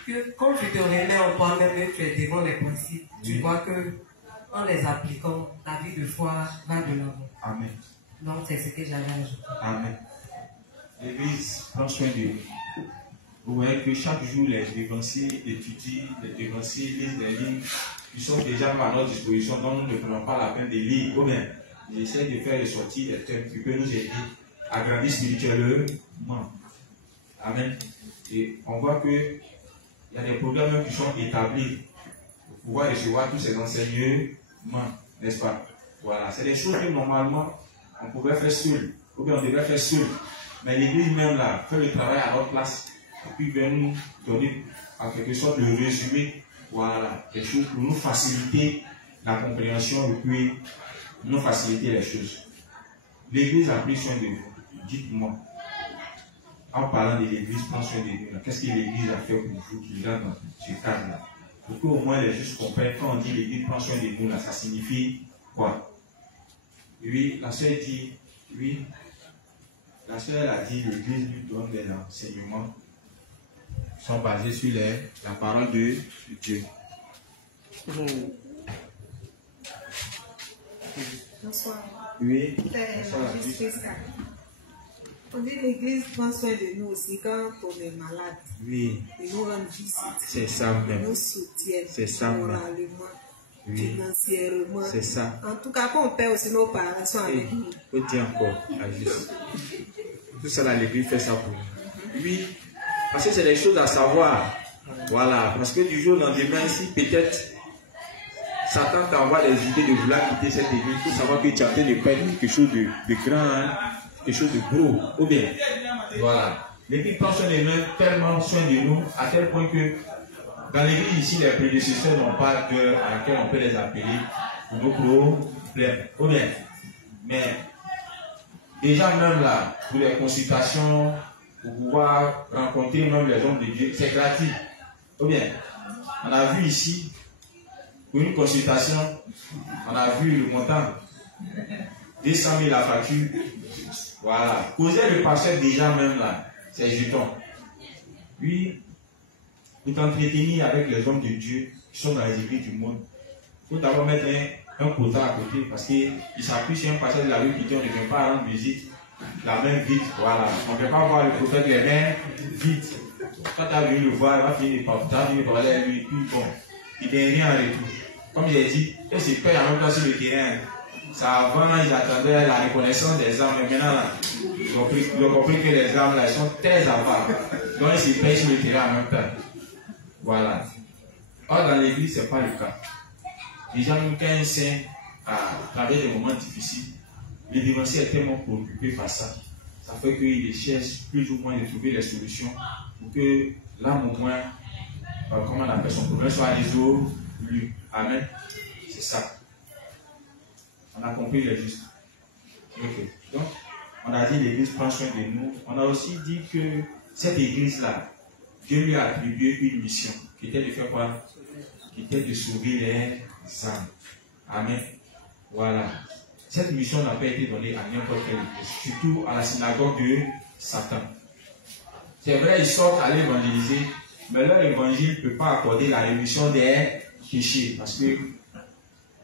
que quand tu te remets en toi-même, tu es devant les principes, tu vois que en les appliquant, ta vie de foi va de l'avant. Amen. Donc c'est ce que j'avais ajouté. Amen. L'église prend soin de nous. Vous voyez que chaque jour, les dévanciers étudient, les dévanciers lisent des livres qui sont déjà à notre disposition, dont nous ne prenons pas la peine de lire. Ou bien, j'essaie de faire ressortir des thèmes qui peuvent nous aider à grandir spirituellement. Amen. Et on voit que il y a des programmes qui sont établis pour pouvoir recevoir tous ces enseignements, n'est-ce pas? Voilà, c'est des choses que normalement on pouvait faire seul, ou bien on devait faire seul. Mais l'église même là fait le travail à notre place, et puis vient nous donner en quelque sorte le résumé, voilà, des choses pour nous faciliter la compréhension et puis nous faciliter les choses. L'église a pris soin de vous. Dites-moi, en parlant de l'église, prends soin de nous. Qu'est-ce que l'église a fait pour vous qui rentre dans ce cadre-là? Pour qu'au moins les justes comprennent, quand on dit l'église prend soin de nous, là, ça signifie quoi? Oui, la sœur dit, oui, la sœur a dit l'église lui donne des enseignements qui sont basés sur la parole de Dieu. Bonsoir. Oui. On dit l'église prend soin de nous aussi quand on est malade. Oui. Ils nous rendent visite. C'est ça même. Ils nous soutiennent. C'est ça même. Moralement, oui. Financièrement. C'est ça. En tout cas, quand on paie aussi nos parents sont avec nous. Faut dire encore, la justice. Tout ça, l'église fait ça pour nous. Oui. Parce que c'est des choses à savoir. Voilà. Parce que du jour au lendemain, si peut-être Satan t'envoie les idées de vouloir quitter cette église, il faut savoir que tu es en train de perdre quelque chose de grand, hein, quelque chose de gros. Ou bien, voilà. L'église prend soin de nous, tellement soin de nous, à tel point que dans l'église ici, les prédécesseurs n'ont pas d'heure à laquelle on peut les appeler pour nos problèmes. Ou bien, mais déjà même là, pour les consultations, pour pouvoir rencontrer même les hommes de Dieu, c'est gratuit. Ou bien, on a vu ici, pour une consultation, on a vu le montant, 200 000 la facture. Voilà. Causer le pasteur déjà même là, c'est jeton. Puis, pour t'entretenir avec les hommes de Dieu qui sont dans les églises du monde, il faut d'abord mettre un quota à côté parce qu'il s'appuie sur un pasteur de la rue qui dit on ne vient pas rendre visite la main vide. Voilà. On ne peut pas voir le prophète les mains vides. Quand tu as venu le voir, il va finir par parler à lui, puis bon, il ne rien en retour. Comme j'ai dit, et c'est peur en même temps sur le terrain. Ça avant, ils attendaient la reconnaissance des armes, mais maintenant, ils ont compris que les armes là, sont très avares. Donc ils se payent sur le terrain en même temps. Voilà. Or, dans l'église, ce n'est pas le cas. Déjà, même quand un saint traverse des moments difficiles, le dévancier est tellement préoccupé par ça. Ça fait qu'il cherche plus ou moins de trouver des solutions pour que l'âme au moins, comment on appelle son problème, soit résolu. Amen. C'est ça. On a compris les justes. Okay. Donc, on a dit l'église prend soin de nous. On a aussi dit que cette église-là, Dieu lui a attribué une mission qui était de faire quoi? Qui était de sauver les âmes. Amen. Voilà. Cette mission n'a pas été donnée à n'importe quelle église, surtout à la synagogue de Satan. C'est vrai, ils sortent à l'évangéliser, mais leur évangile ne peut pas accorder la rémission des péchés, parce que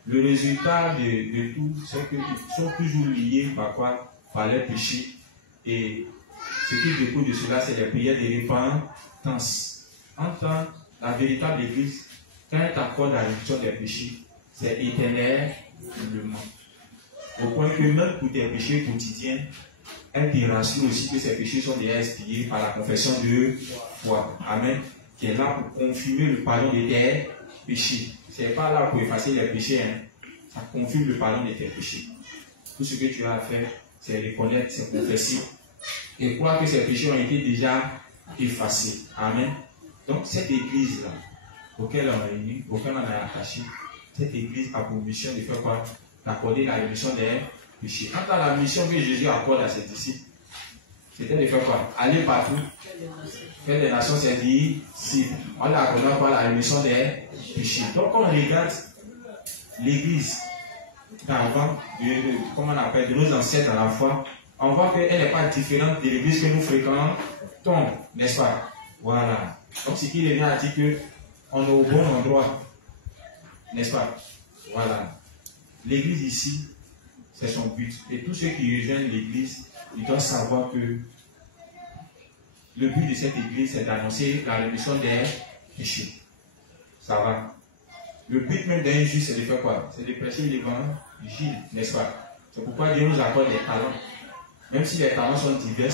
le résultat de tout, c'est qu'ils sont toujours liés par quoi? Par les péchés. Et ce qui découle de cela, c'est les prières de repentance. En tant la véritable église, quand elle t'accorde la rémission des péchés, c'est éternellement. Au point que même pour tes péchés quotidiens, elle te rassure aussi que ces péchés sont déjà expiés par la confession de foi. Amen. Qui est là pour confirmer le pardon de tes péchés. Ce n'est pas là pour effacer les péchés. Hein. Ça confirme le pardon de tes péchés. Tout ce que tu as à faire, c'est reconnaître, c'est confesser. Et croire que ces péchés ont été déjà effacés. Amen. Donc cette église-là, auquel on est réuni, auquel on est attaché, cette église a pour mission de faire quoi? D'accorder la rémission des péchés. Quant à la mission que Jésus accorde à ses disciples, c'était de faire quoi? Aller partout, faire des nations ses disciples. On leur accorde quoi? La rémission des péchés. Donc quand on regarde l'église d'avant, comment on appelle, de nos ancêtres dans la foi, on voit qu'elle n'est pas différente de l'église que nous fréquentons, n'est-ce pas? Voilà. Donc ce qui revient à dire qu'on est au bon endroit, n'est-ce pas? Voilà. L'église ici, c'est son but. Et tous ceux qui rejoignent l'église, ils doivent savoir que le but de cette église, c'est d'annoncer la rémission des péchés. Ça va. Le but même d'un juste, c'est de faire quoi? C'est de prêcher l'évangile, n'est-ce pas? C'est pourquoi Dieu nous accorde des talents. Même si les talents sont divers,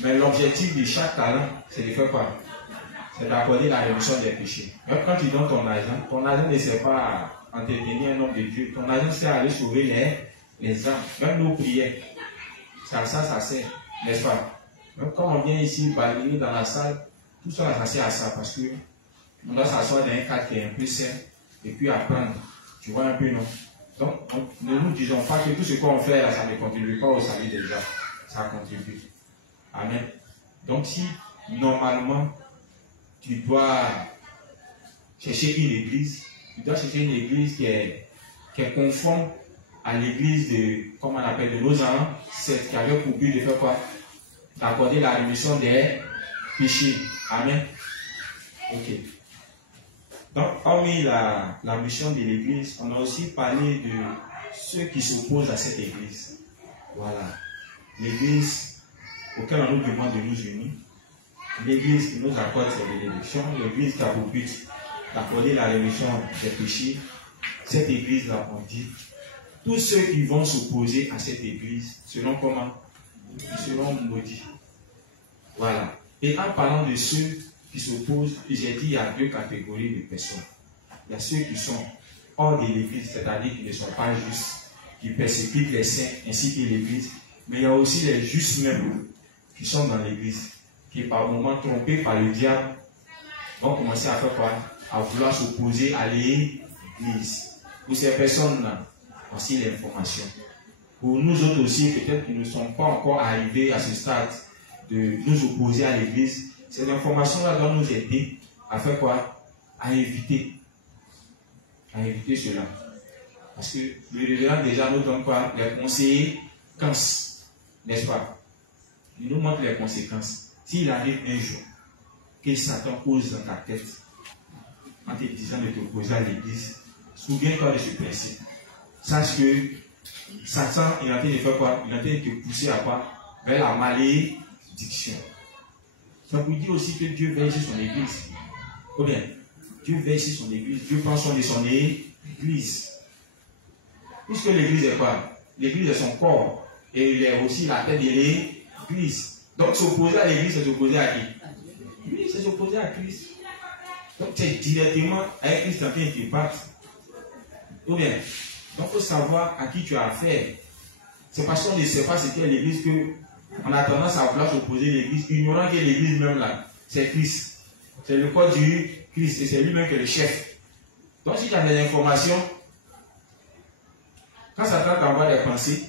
mais l'objectif de chaque talent, c'est de faire quoi? C'est d'accorder la rémission des péchés. Même quand tu donnes ton argent ne sert pas à entretenir un homme de Dieu. Ton argent sert à aller sauver les âmes. Même nos prières. Ça sert, n'est-ce pas? Même quand on vient ici balayer dans la salle, tout ça, ça sert à ça parce que on doit s'asseoir dans un cadre qui est un peu sain et puis apprendre. Tu vois un peu, non? Donc, ne nous disons pas que tout ce qu'on fait là, ça ne contribue pas au salut des gens. Ça contribue. Amen. Donc, si normalement, tu dois chercher une église, tu dois chercher une église qui est conforme à l'église de, comment on appelle, de nos ancêtres, qui avait pour but de faire quoi? D'accorder la rémission des péchés. Amen. Ok. Donc, hormis la mission de l'église, on a aussi parlé de ceux qui s'opposent à cette église. Voilà. L'église auquel on nous demande de nous unir. L'église qui nous accorde ses bénédictions, l'église qui a pour but d'accorder la rémission des péchés. Cette église-là, on dit, tous ceux qui vont s'opposer à cette église seront comment? Ils seront maudits. Voilà. Et en parlant de ceux qui s'opposent, j'ai dit il y a deux catégories de personnes. Il y a ceux qui sont hors de l'église, c'est-à-dire qui ne sont pas justes, qui persécutent les saints ainsi que l'église, mais il y a aussi les justes même qui sont dans l'église, qui par moments trompés par le diable, vont commencer à faire quoi? À vouloir s'opposer à l'église. Pour ces personnes-là, voici l'information. Pour nous autres aussi, peut-être qui ne sont pas encore arrivés à ce stade de nous opposer à l'église, cette information-là doit nous aider à faire quoi? À éviter cela. Parce que le révérend déjà nous donne quoi? Les conséquences, n'est-ce pas? Il nous montre les conséquences. S'il arrive un jour que Satan pose dans ta tête, en te disant de t'opposer à l'église, souviens-toi de ce principe. Sache que Satan est en train de faire quoi? Il est en train de te pousser à quoi? Vers la malédiction. Ça vous dit aussi que Dieu veille sur son église. Ou bien, Dieu veille sur son église. Dieu prend soin de son église. Puisque l'église est quoi? L'église est son corps. Et il est aussi la tête de l'église. Donc s'opposer à l'église, c'est s'opposer à qui? Oui, c'est s'opposer à Christ. Donc c'est directement avec Christ en train de te battre. Ou bien, donc il faut savoir à qui tu as affaire. C'est parce qu'on ne sait pas ce qu'est l'église qu'on a tendance à vouloir s'opposer à l'église, ignorant que l'église même là, c'est Christ. C'est le corps du Christ et c'est lui-même qui est le chef. Donc si tu as des informations, quand Satan t'envoie des pensées,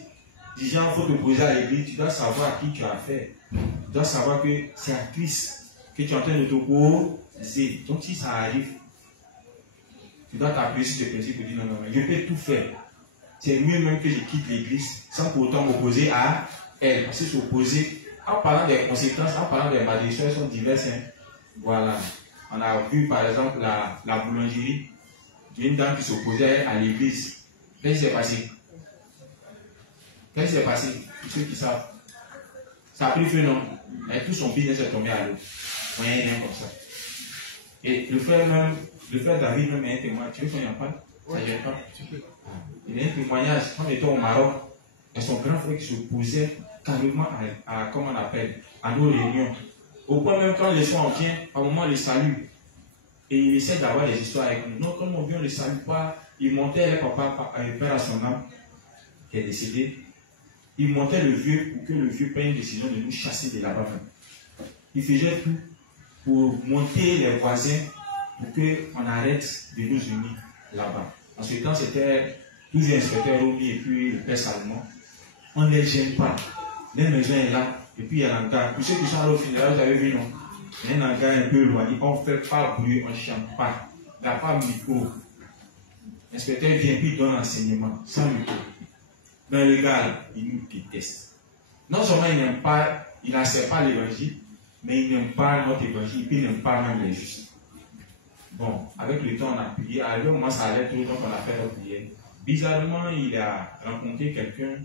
disant qu'il faut t'opposer à l'église, tu dois savoir à qui tu as affaire. Tu dois savoir que c'est à Christ que tu es en train de t'opposer. Donc si ça arrive, tu dois t'appuyer sur ce principe pour dire non, je peux tout faire. C'est mieux même que je quitte l'église sans pour autant m'opposer à elle. Parce que s'opposer, en parlant des conséquences, en parlant des malédictions, elles sont diverses. Hein. Voilà. On a vu par exemple la boulangerie d'une dame qui s'opposait à l'église. Qu'est-ce qui s'est passé? Qu'est-ce qui s'est passé? Pour ceux qui savent. Ça a pris feu, non? Et tout son business est tombé à l'eau. Rien comme ça. Et le frère David même est un témoin. Tu veux qu'on y en parle? Ça y est pas. Il y a un témoignage. On était au Maroc. Et son grand frère qui s'opposait carrément à comment on appelle, à nos réunions. Au point même quand les soirs on vient, à un moment on les salue. Et il essaie d'avoir des histoires avec nous. Non, quand on vient, on ne les salue pas. Il montait le papa, père à son âme, qui est décédé. Il montait le vieux pour que le vieux prenne une décision de nous chasser de là-bas. Il faisait tout pour monter les voisins pour qu'on arrête de nous unir là-bas. En ce temps, c'était toujours l'inspecteur Romy et puis le père Salomon. On ne les gêne pas. Les maisons sont là. Et puis il y a l'hangar. Pour ceux qui sont allés au funérail, vous avez vu, non? Il y a un hangar un peu éloigné. On ne fait pas bruit, on ne chante pas. Il n'y a pas de micro. L'inspecteur vient puis il donne l'enseignement sans micro. Mais le gars, là, il nous déteste. Non seulement il n'aime pas, il n'accepte pas l'évangile, mais il n'aime pas notre évangile, et puis il n'aime pas même les justes. Bon, avec le temps, on a prié. À un moment, ça allait tout, donc on a fait notre prière. Bizarrement, il a rencontré quelqu'un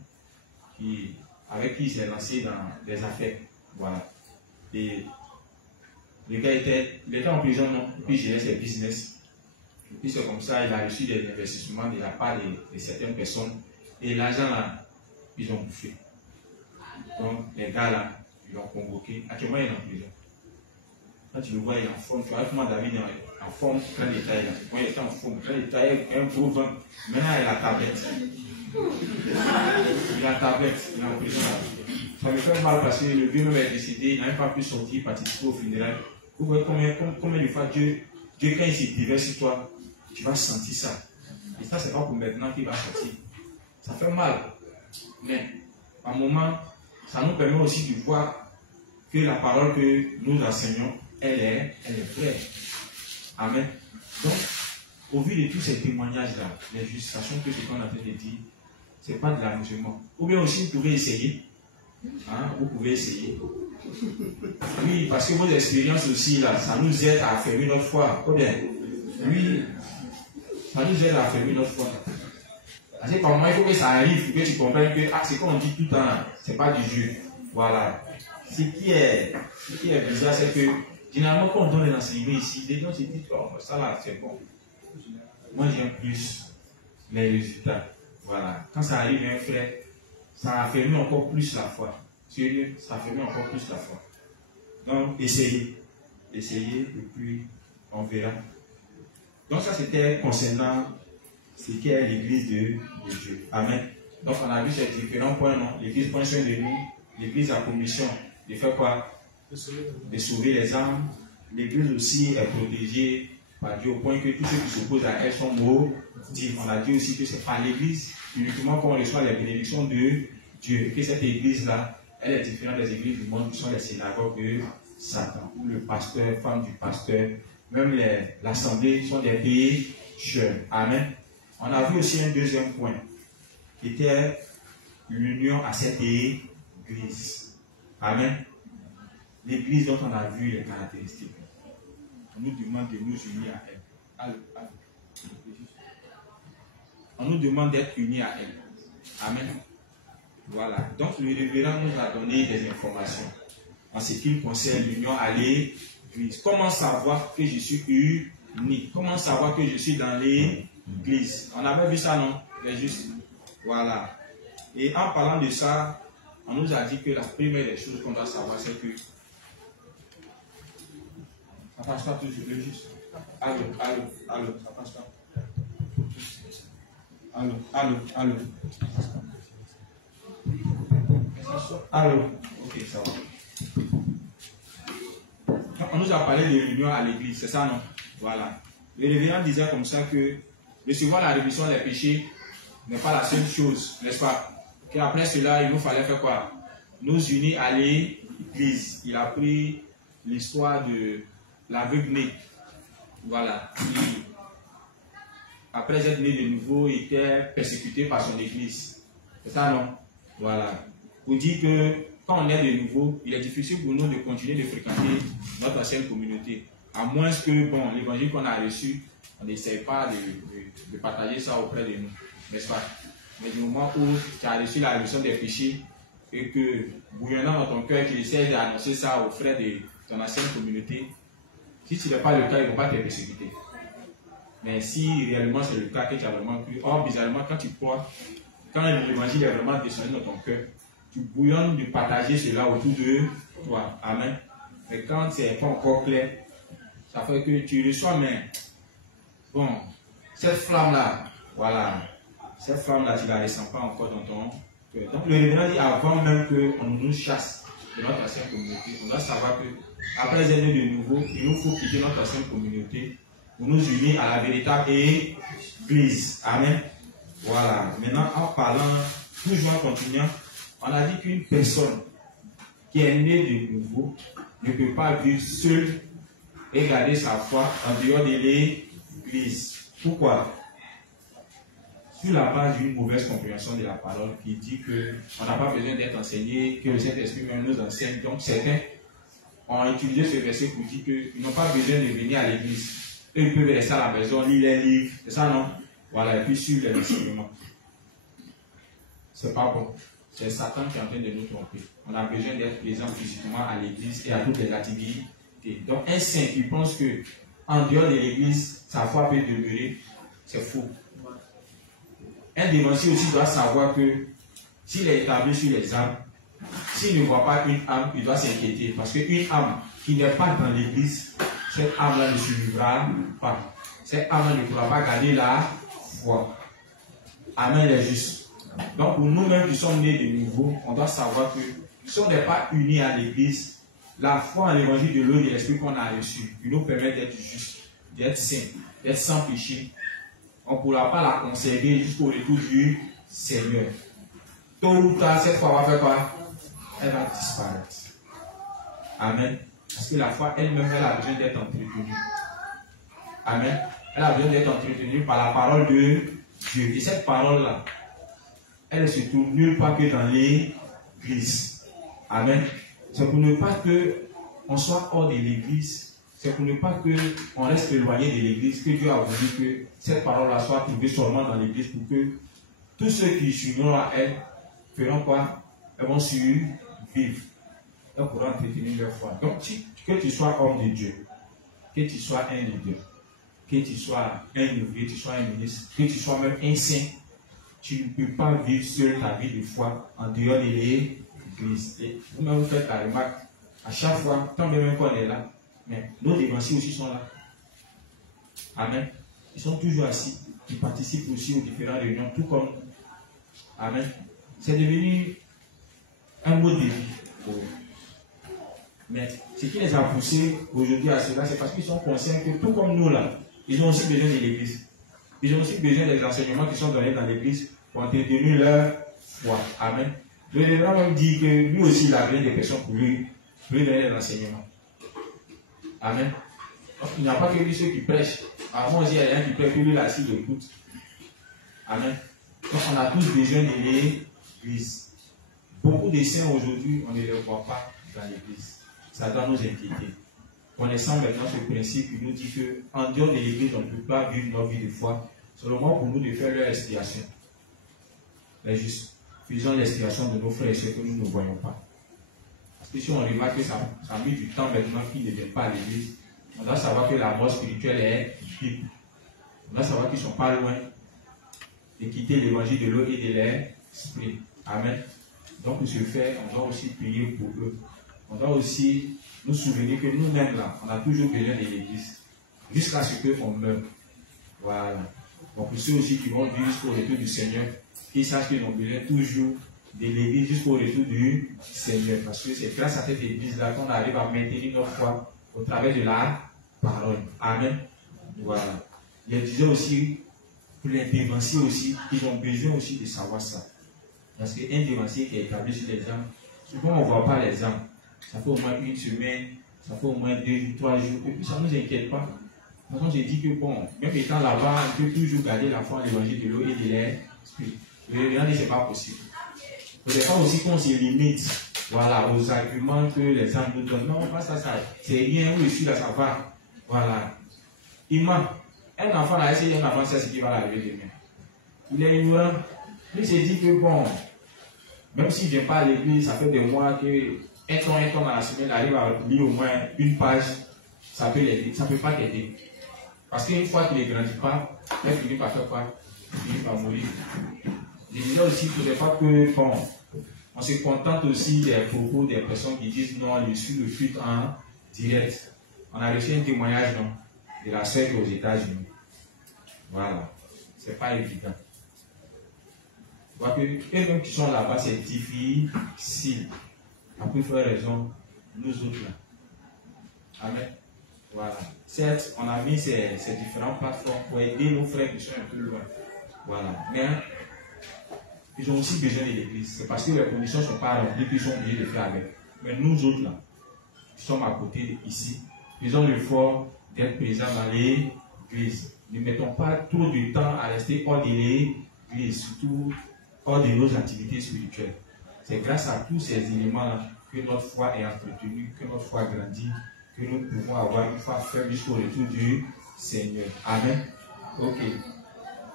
avec qui il s'est lancé dans des affaires. Voilà. Et le gars était en prison, non? Et puis, il gérait ses business. Et puis, c'est comme ça, il a reçu des investissements de la part de certaines personnes. Et l'argent, là, ils ont bouffé. Donc, les gars, là, ils l'ont convoqué. Actuellement, il est en prison. Quand tu le vois, il est en forme. Tu vois comment David est en forme quand il était là. Quand il était en forme, quand il était un gros vent. Maintenant, il a la tablette. Il a la tablette. Il est en prison là. Ça me fait mal parce que le vieux même est décédé. Il n'a même pas pu sortir, participer au funérail. Vous voyez combien de fois Dieu, quand il se déverse sur toi, tu vas sentir ça. Et ça, c'est pas pour maintenant qu'il va sortir. Ça fait mal. Mais, à un moment, ça nous permet aussi de voir que la parole que nous enseignons, elle est vraie. Amen. Donc, au vu de tous ces témoignages-là, les justifications que ce qu'on a fait de dire, ce n'est pas de l'amusement. Ou bien aussi, vous pouvez essayer. Hein, vous pouvez essayer. Oui, parce que vos expériences aussi, là, ça nous aide à affermir notre foi. Ou bien, oui, ça nous aide à affermir notre foi. Parce que par moment, il faut que ça arrive, que tu comprennes que c'est qu'on dit tout le temps, c'est pas du jeu. Voilà. Ce qui est bizarre, c'est que généralement, quand on donne les enseignements ici, les gens se disent, oh, ça là, c'est bon. Moi, j'aime plus les résultats. Voilà. Quand ça arrive, un frère, ça affermit encore plus la foi. Sérieux, ça affermit encore plus la foi. Donc, essayez. Essayez, et puis on verra. Donc, ça, c'était concernant ce qu'est l'église de Dieu. Amen. Donc on a vu ces différents points, non? L'église prend soin de nous, l'église a pour mission de faire quoi? De sauver les âmes. L'église aussi est protégée par Dieu au point que tous ceux qui s'opposent à elle sont maudits. On a dit aussi que c'est par l'église uniquement qu'on reçoit les bénédictions de Dieu. Et que cette église-là, elle est différente des églises du monde qui sont les synagogues de Satan, où le pasteur, femme du pasteur, même l'assemblée sont des pécheurs. Amen. On a vu aussi un deuxième point, qui était l'union à cette église. Amen. L'église dont on a vu les caractéristiques. On nous demande de nous unir à elle. Allô. On nous demande d'être unis à elle. Amen. Voilà. Donc le révérend nous a donné des informations en ce qui concerne l'union à l'église. Comment savoir que je suis uni? Comment savoir que je suis dans l'église? On avait vu ça, non? Mais juste. Voilà. Et en parlant de ça, on nous a dit que la première des choses qu'on doit savoir, c'est que ça passe pas toujours, le juste. Allô, ça passe pas. Allô. Allô. Ok, ça va. On nous a parlé de l'union à l'église, c'est ça, non? Voilà. Le révérend disait comme ça que recevoir la rémission des péchés n'est pas la seule chose, n'est-ce pas? Qu'après cela, il nous fallait faire quoi? Nous unir à l'église. Il a pris l'histoire de l'aveugle-né. Voilà. Après être né de nouveau, il était persécuté par son église. C'est ça, non? Voilà. Pour dire que quand on est de nouveau, il est difficile pour nous de continuer de fréquenter notre ancienne communauté. À moins que, bon, l'évangile qu'on a reçu, on n'essaie pas de partager ça auprès de nous. N'est-ce pas? Mais du moment où tu as reçu la rémission des péchés et que, bouillonnant dans ton cœur, tu essaies d'annoncer ça aux frères de ton ancienne communauté, si ce n'est pas le cas, ils ne vont pas te persécuter. Mais si réellement c'est le cas que tu as vraiment cru, or bizarrement, quand tu crois, quand l'évangile est vraiment descendu dans ton cœur, tu bouillonnes de partager cela autour de toi. Amen. Mais quand ce n'est pas encore clair, ça fait que tu reçois, mais bon, cette flamme-là, voilà, cette flamme-là, tu ne la ressens pas encore dans ton cœur. Donc le révérend dit avant même qu'on nous chasse de notre ancienne communauté, on doit savoir que après être né de nouveau, il nous faut quitter notre ancienne communauté pour nous unir à la véritable église. Amen. Voilà. Maintenant, en parlant, toujours en continuant, on a dit qu'une personne qui est née de nouveau ne peut pas vivre seule et garder sa foi en dehors de l'église. Pourquoi? Sur la base d'une mauvaise compréhension de la parole qui dit qu'on n'a pas besoin d'être enseigné, que le Saint-Esprit même nous enseigne. Donc certains ont utilisé ce verset pour dire qu'ils n'ont pas besoin de venir à l'église. Eux, ils peuvent rester à la maison, lire les livres. C'est ça, non? Voilà, et puis suivre les enseignements. C'est pas bon. C'est Satan qui est en train de nous tromper. On a besoin d'être présent physiquement à l'église et à toutes les activités. Donc un saint qui pense que en dehors de l'église, sa foi peut demeurer, c'est faux. Un dévancier aussi doit savoir que s'il est établi sur les âmes, s'il ne voit pas une âme, il doit s'inquiéter. Parce qu'une âme qui n'est pas dans l'église, cette âme-là ne survivra pas. Cette âme-là ne pourra pas garder la foi. Amen, les justes. Donc pour nous-mêmes qui sommes nés de nouveau, on doit savoir que si on n'est pas unis à l'église, la foi en l'évangile de l'eau et de l'esprit qu'on a reçu, il nous permet d'être justes, d'être saints, d'être sans péché. On ne pourra pas la conserver jusqu'au retour du Seigneur. Tôt ou tard, cette foi va faire quoi? Elle va disparaître. Amen. Parce que la foi elle-même, elle a besoin d'être entretenue. Amen. Elle a besoin d'être entretenue par la parole de Dieu. Et cette parole-là, elle ne se trouve nulle part que dans l'église. Amen. C'est pour ne pas qu'on soit hors de l'église. C'est pour ne pas qu'on reste éloigné de l'église que Dieu a voulu que cette parole-là soit trouvée seulement dans l'église pour que tous ceux qui s'uniront à elle feront quoi? Elles vont survivre. Elles pourront entretenir leur foi. Donc, que tu sois homme de Dieu, que tu sois un leader, que tu sois un ouvrier, que tu sois un ministre, que tu sois même un saint, tu ne peux pas vivre seul ta vie de foi en dehors de l'église. Et vous-même, vous faites la remarque, à chaque fois, tant même qu'on est là, mais nos dévanciers aussi sont là. Amen. Ils sont toujours assis. qui participent aussi aux différentes réunions, tout comme nous. Amen. C'est devenu un mode de vie pour eux. Mais ce qui les a poussés aujourd'hui à cela, c'est parce qu'ils sont conscients que tout comme nous là, ils ont aussi besoin de l'Église. Ils ont aussi besoin des enseignements qui sont donnés dans l'Église pour entretenir leur foi. Amen. Le révérend même dit que lui aussi il a besoin des personnes pour lui donner des enseignements. Amen. Donc il n'y a pas que lui ceux qui prêchent. Avant aussi il y a rien qui prêche, puis lui là s'il écoute. Amen. Donc on a tous besoin de l'Église. Beaucoup de saints aujourd'hui, on ne les voit pas dans l'Église. Ça doit nous inquiéter. Connaissant maintenant ce principe, il nous dit qu'en dehors de l'Église, on ne peut pas vivre notre vie de foi, seulement pour nous de faire leur expiation. Mais juste, faisons l'expiation de nos frères et ceux que nous ne voyons pas. Parce que si on remarque que ça a mis du temps maintenant qu'ils ne viennent pas à l'Église, on doit savoir que la mort spirituelle est vive. On doit savoir qu'ils ne sont pas loin de quitter l'évangile de l'eau et de l'esprit. Amen. Donc, pour ce faire, on doit aussi prier pour eux. On doit aussi nous souvenir que nous-mêmes, là, on a toujours besoin de l'Église. Jusqu'à ce qu'on meure. Voilà. Donc, pour ceux aussi qui vont vivre jusqu'au retour du Seigneur, qu'ils sachent qu'ils ont besoin toujours de l'Église jusqu'au retour du Seigneur. Parce que c'est grâce à cette Église-là qu'on arrive à maintenir notre foi au travers de la parole. Amen. Voilà. Il disait aussi, pour les dévanciers aussi, ils ont besoin aussi de savoir ça. Parce qu'un dévancier qui est établi sur les âmes, souvent on ne voit pas les âmes. Ça fait au moins une semaine, ça fait au moins 2 ou 3 jours, et puis ça ne nous inquiète pas. De toute façon, j'ai dit que bon, même étant là-bas, on peut toujours garder la foi en l'évangile de l'eau et de l'esprit. Le révérend dit que ce n'est pas possible. Il ne faut pas aussi qu'on se limite, voilà, aux arguments que les âmes nous donnent. Non, pas ça, c'est rien, où je suis là, ça va. Voilà. Un enfant là, c'est un enfant, c'est ce qui va l'arriver demain. Il est ignorant. Lui s'est dit que bon, même s'il ne vient pas à l'église, ça fait des mois que un temps dans la semaine arrive à lire au moins une page, ça peut l'aider, ça ne peut pas t'aider. Parce qu'une fois qu'il ne grandit pas, il finit par faire quoi? Il finit par mourir. Je disais aussi qu'il ne faudrait pas que, bon, on se contente aussi des propos des personnes qui disent non, je suis le culte en direct. On a reçu un témoignage non, de la sœur aux États-Unis. Voilà. C'est pas évident. Vous voyez que eux-mêmes qui sont là-bas, c'est difficile. À plus forte raison, nous autres là. Amen. Voilà. Certes, on a mis ces différentes plateformes pour aider nos frères qui sont un peu loin. Voilà. Mais ils ont aussi besoin de l'église. C'est parce que les conditions ne sont pas remplies qu'ils sont obligés de faire avec. Mais nous autres là, qui sommes à côté ici, ils ont l'effort d'être présents dans l'église. Ne mettons pas trop de temps à rester hors de l'église, surtout hors de nos activités spirituelles. C'est grâce à tous ces éléments-là que notre foi est entretenue, que notre foi grandit, que nous pouvons avoir une foi faible jusqu'au retour du Seigneur. Amen. Ok.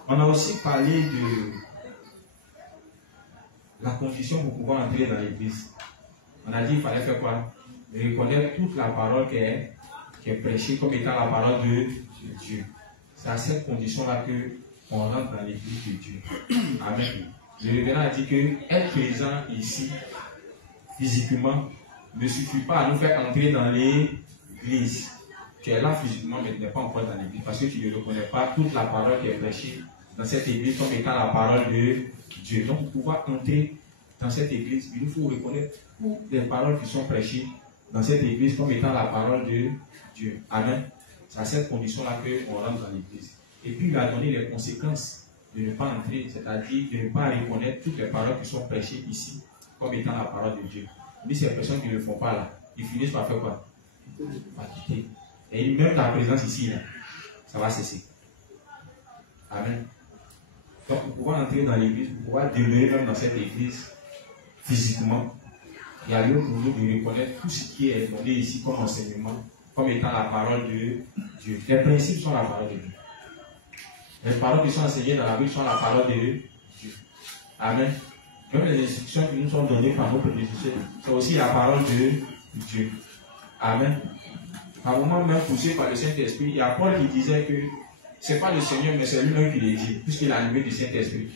On a aussi parlé de la condition pour pouvoir entrer dans l'église. On a dit qu'il fallait faire quoi? Reconnaître toute la parole qui est prêchée comme étant la parole de Dieu. C'est à cette condition-là qu'on rentre dans l'église de Dieu. Amen. Le révérend a dit que être présent ici, physiquement, ne suffit pas à nous faire entrer dans l'église. Tu es là physiquement, mais tu n'es pas encore dans l'église parce que tu ne reconnais pas toute la parole qui est prêchée dans cette église comme étant la parole de Dieu. Donc, pour pouvoir entrer dans cette église, il nous faut reconnaître toutes les paroles qui sont prêchées dans cette église comme étant la parole de Dieu. Amen. C'est à cette condition-là qu'on rentre dans l'église. Et puis, il a donné les conséquences de ne pas entrer, c'est-à-dire de ne pas reconnaître toutes les paroles qui sont prêchées ici comme étant la parole de Dieu. Mais ces personnes qui ne le font pas là, ils finissent par faire quoi? Par quitter. Et même la présence ici, là, ça va cesser. Amen. Donc, pour pouvoir entrer dans l'église, pour pouvoir demeurer même dans cette église physiquement, il y a lieu pour nous de reconnaître tout ce qui est donné ici comme enseignement, comme étant la parole de Dieu. Les principes sont la parole de Dieu. Les paroles qui sont enseignées dans la Bible sont la parole de Dieu. Amen. Même les instructions qui nous sont données par nos prédécesseurs, c'est aussi la parole de Dieu. Amen. À un moment même poussé par le Saint-Esprit, il y a Paul qui disait que ce n'est pas le Seigneur, mais c'est lui-même qui le dit, puisqu'il a animé du Saint-Esprit.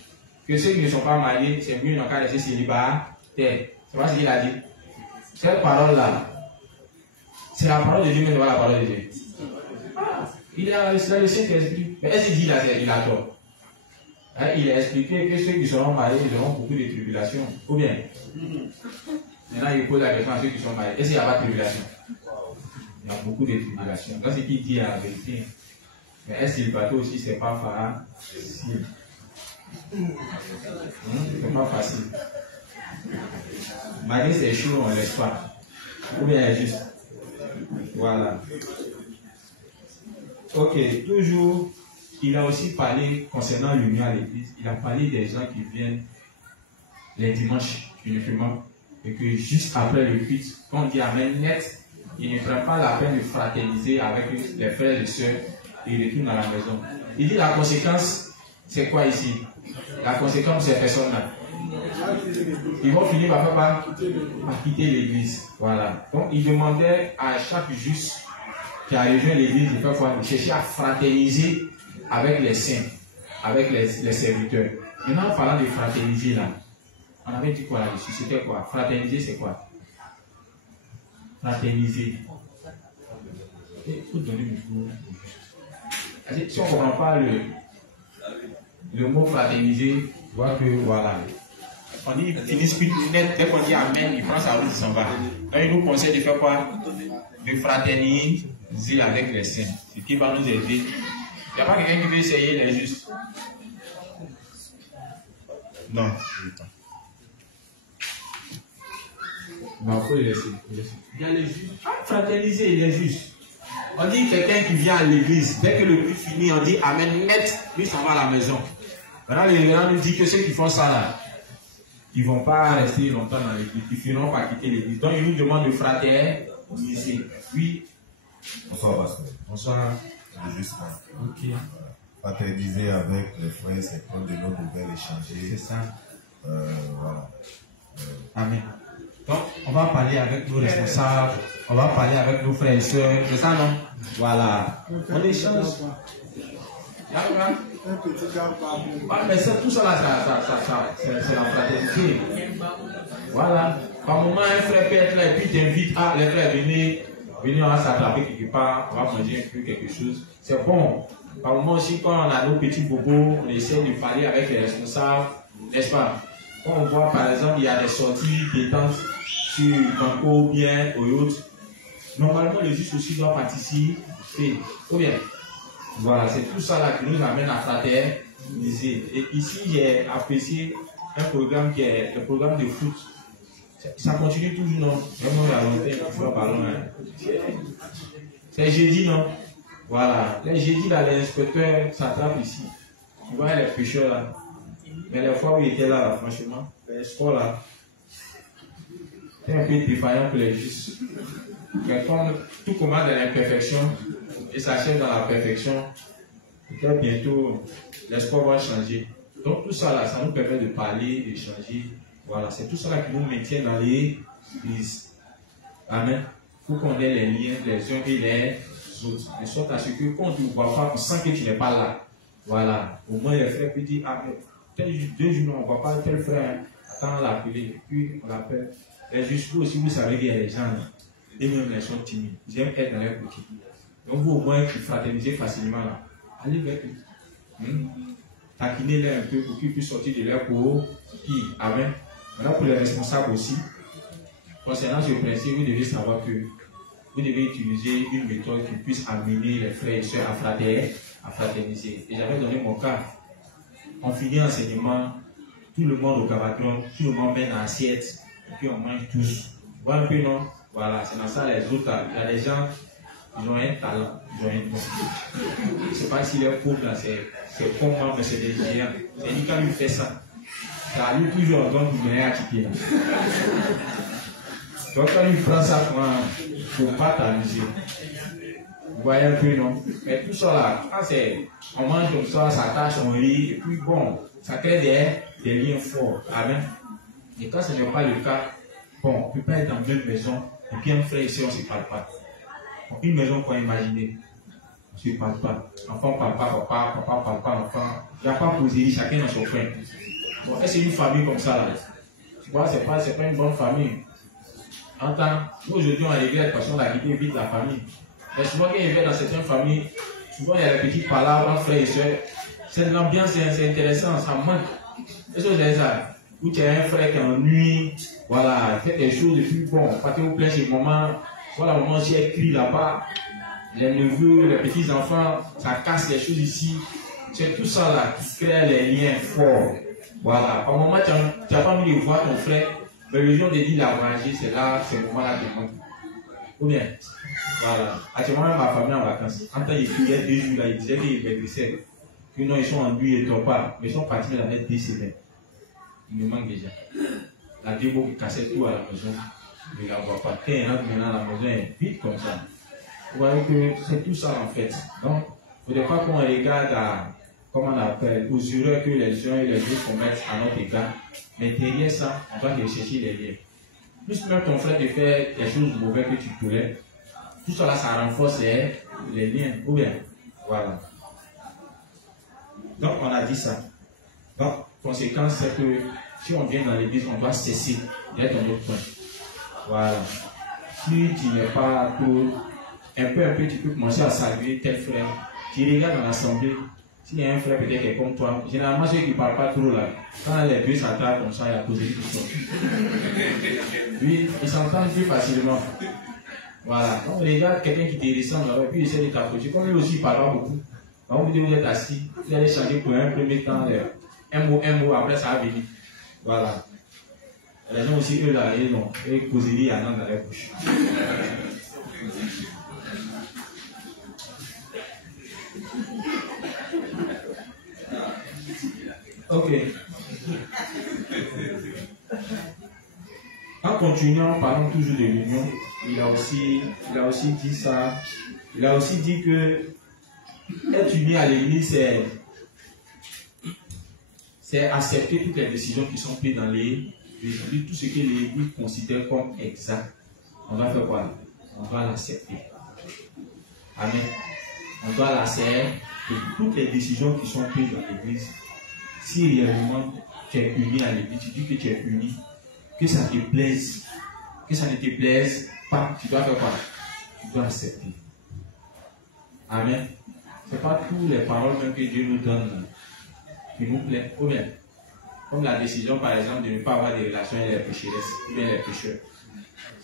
Que ceux qui ne sont pas mariés, c'est mieux n'ont qu'à laisser célibataire. C'est pas ce qu'il a dit. Cette parole-là, c'est la parole de Dieu, mais pas la parole de Dieu. Il a le Saint-Esprit. Mais est-ce qu'il dit là, il a tort? Il a expliqué que ceux qui seront mariés, ils auront beaucoup de tribulations. Ou bien? Maintenant, il pose la question à ceux qui sont mariés. Est-ce qu'il n'y a pas de tribulation? Il y a beaucoup de tribulations. Là, c'est qui dit la vérité. Mais est-ce que le bateau aussi, c'est pas facile? C'est pas facile. Marier, c'est chaud, on ne laisse pas. Ou bien juste. Voilà. Ok, toujours, il a aussi parlé concernant l'union à l'église. Il a parlé des gens qui viennent les dimanches uniquement. Et que juste après le culte, quand on dit Amen net, il ne prend pas la peine de fraterniser avec les frères et sœurs et il retourne à la maison. Il dit la conséquence, c'est quoi ici? La conséquence, c'est personne-là. Ils vont finir par quitter l'église. Voilà. Donc, il demandait à chaque juste qui a rejoint l'église de faire quoi? De chercher à fraterniser avec les saints, avec les serviteurs. Maintenant, en parlant de fraterniser là, on avait dit quoi là-dessus? C'était quoi? Fraterniser, c'est quoi? Fraterniser. Il faut donner le mot. Si on ne comprend pas le mot fraterniser, on voit que voilà. On dit finissent plus net, dès qu'on dit Amen, il prend sa route, il s'en va. Donc, il nous conseille de faire quoi? De fraterniser avec les saints. Ce qui va nous aider. Il n'y a pas quelqu'un qui veut essayer les justes? Non, je ne veux pas. Non, il faut les laisser. Il y a les justes. Fraterniser les justes. On dit quelqu'un qui vient à l'église, dès que le culte finit, on dit Amen net, lui s'en va à la maison. Maintenant, le révérend nous dit que ceux qui font ça là, ils ne vont pas rester longtemps dans l'église, ils finiront par quitter l'église. Donc, il nous demande de fraterniser. Oui. Bonsoir, pasteur. Bonsoir. Juste ok. Fraterniser avec les frères, c'est prendre de nos nouvelles, échanger. C'est ça. Voilà. Amen. Donc, on va parler avec nos responsables, on va parler avec nos frères et sœurs, c'est ça, non? Voilà. On échange. Un petit gars par mais tout ça là, c'est la fraternité. Voilà. Par moment, un frère peut être là et puis t'invite, les frères, venez, on va s'attraper quelque part, on va manger un peu quelque chose. C'est bon. Par moment aussi, quand on a nos petits bobos, on essaie de parler avec les responsables, n'est-ce pas? Quand on voit par exemple, il y a des sorties détentes sur Banco ou bien au yacht, normalement le juge aussi doit participer. Ou bien, voilà, c'est tout ça là qui nous amène à fraterniser. Et ici, j'ai apprécié un programme qui est le programme de foot. Ça continue toujours, non? Vraiment, il y a longtemps qu'il faut ballon. C'est jeudi, non? Voilà. Les jeudis, là, les inspecteurs s'attrapent ici. Tu vois les pêcheurs là. Mais les fois où il était là, franchement, les sports là, c'est un peu défaillant pour les justes. Mais comme tout commence dans l'imperfection et s'achève dans la perfection, peut-être bientôt les sports vont changer. Donc tout ça là, ça nous permet de parler, d'échanger. Voilà, c'est tout ça là qui nous maintient dans l'église. Amen. Il faut qu'on ait les liens les uns et les autres. De sorte à ce que quand tu ne vois pas, tu sens que tu n'es pas là. Voilà. Au moins les frères peuvent dire, ah mais deux jours, on ne voit pas tel frère, attends l'appeler, puis on l'appelle. Et jusqu'où aussi, vous savez qu'il y a des gens, et même les gens timides, ils aiment être dans leur côté. Donc vous au moins, vous fraternisez facilement là. Allez vers eux. Taquinez-les un peu pour qu'ils puissent sortir de leur coquille. Amen. Maintenant pour les responsables aussi, concernant ce principe, vous devez savoir que vous devez utiliser une méthode qui puisse amener les frères et sœurs à fraterniser. Et j'avais donné mon cas. On finit l'enseignement, tout le monde au Gabatron, tout le monde met dans l'assiette, et puis on mange tous. Voilà un peu, non? Voilà, c'est dans ça les autres. Il y a des gens, ils ont un talent, ils ont un don. Je ne sais pas si les pauvres là, c'est comment, mais c'est des géants. C'est lui quand il fait ça. Ça a lui toujours un don pour venir à quitter. Donc quand il prend ça pour pas t'amuser. Vous voyez un peu, non? Mais tout ça là, quand on mange comme ça tâche, on rit, et puis bon, ça crée des liens forts. Amen. Et quand ce n'est pas le cas, bon, on ne peut pas être dans la même maison, et puis un frère ici, on ne se parle pas. Une maison qu'on imaginer, on ne se parle pas. Enfant parle pas, papa parle pas, enfant. Il n'y a pas posé, chacun dans son coin. Bon, est-ce que c'est une famille comme ça là? Tu vois, c'est pas une bonne famille. Entends, nous aujourd'hui on a l'église parce qu'on a quitté vite la famille. Mais souvent quand il vient dans certaines familles, souvent il y a des petites palabres entre frères et sœurs C'est l'ambiance, c'est intéressant, ça manque. Est-ce que c'est ça? Où tu as un frère qui ennuie, voilà, fait des choses et puis bon, partez vous plaît chez maman, voilà, maman aussi elle crie là-bas, les neveux, les petits-enfants, ça casse les choses ici. C'est tout ça là qui crée les liens forts. Voilà, par moment tu n'as pas envie de voir ton frère, mais le jour de dire la manger, c'est là, c'est le moment là de manque. Ou bien, voilà, actuellement même ma famille en vacances, en temps il y a 2 jours là, il disait qu'il régressait, que non, ils sont en lui et toi pas, mais ils sont partis la mettre décédés. Il me manque déjà. La démo qui cassait tout à la maison, je ne la vois pas. Quand il rentre maintenant, la maison est vide comme ça. Vous voyez que c'est tout ça en fait. Donc, il ne faut pas qu'on regarde à, comment on appelle, aux erreurs que les uns et les autres commettent à notre égard. Mais derrière ça, on doit rechercher les liens. Plus même ton frère te fait des choses mauvaises que tu pourrais, tout ça là, ça renforce les liens. Ou bien, voilà. Donc, on a dit ça. Donc, conséquence, c'est que si on vient dans l'église, on doit cesser d'être un autre point. Voilà. Si tu n'es pas trop, un peu, tu peux commencer à saluer tel frère. Tu regardes dans l'assemblée, s'il y a un frère peut-être qui est comme toi, généralement ceux qui ne parlent pas trop là, quand les deux s'attardent comme ça, il y a posé tout ça. Oui, ils s'entendent plus facilement. Voilà. Donc, regarde quelqu'un qui te ressemble là, et puis il essaie de t'approcher. Comme lui aussi, il ne parle pas beaucoup. Quand vous êtes assis, vous allez changer pour un premier temps. Un mot, après ça va venir. Voilà. Les gens aussi, eux là, ils ont causerie à dans la bouche. Ok. En continuant, parlant toujours de l'union, il a aussi dit ça. Il a aussi dit que être uni à l'église, c'est accepter toutes les décisions qui sont prises dans l'église, tout ce que l'église considère comme exact. On doit faire quoi? On doit l'accepter. Amen. On doit l'accepter que toutes les décisions qui sont prises dans l'église, si réellement tu es uni à l'église, tu dis que tu es uni, que ça te plaise, que ça ne te plaise pas, tu dois faire quoi? Tu dois accepter. Amen. Ce n'est pas toutes les paroles même que Dieu nous donne qui nous plaît. Ou bien, comme la décision par exemple de ne pas avoir des relations avec les pécheresses ou bien les pécheurs.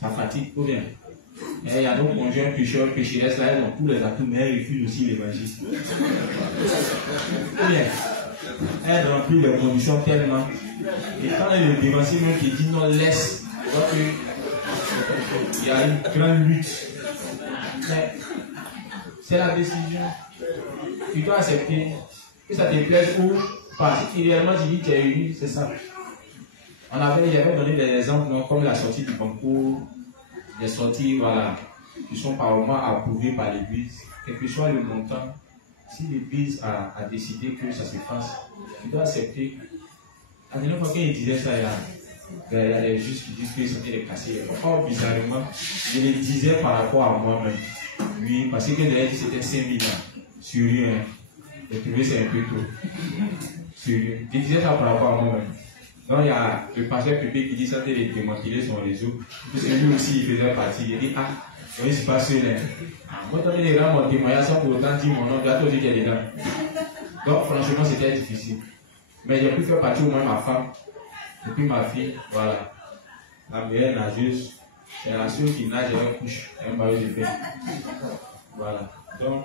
Ça fatigue. Ou bien, il y a nos conjoints pécheurs, pécheresses là, ils ont tous les atouts, mais elles refusent aussi l'évangile. Ou bien, elles remplissent les conditions tellement. Et quand le dévancier même qui dit non, laisse, donc il y a une grande lutte. Mais c'est la décision. Tu dois accepter que ça te plaise ou pas. Si réellement tu dis que tu es uni, c'est ça. J'avais donné des exemples comme la sortie du concours, des sorties voilà, qui sont par moment approuvées par l'église, quel que soit le montant. Si l'église a décidé que ça se fasse, tu dois accepter. La dernière fois qu'il disait ça, il y a des justes qui disent qu'ils sont les cassés. Or, bizarrement, je le disais par rapport à moi-même. Oui, parce que derrière c'était 5000 ans. Sérieux, hein. J'ai trouvé c'est un peu tôt. Sérieux. Je disais ça par rapport à moi-même. Donc il y a le pasteur Pépé qui dit ça, il démanteler son réseau. Parce que lui aussi il faisait partie. Il dit ah, oui, c'est pas sûr. Moi, quand il est là, mon témoignage, sans pour autant dire mon nom, bientôt je dis qu'il est dedans. Donc franchement, c'était difficile. Mais j'ai pu faire partie au moins ma femme. Et puis ma fille, voilà. La meilleure nageuse. C'est la seule qui nage et elle couche. Un maillot de bain. Voilà. Donc,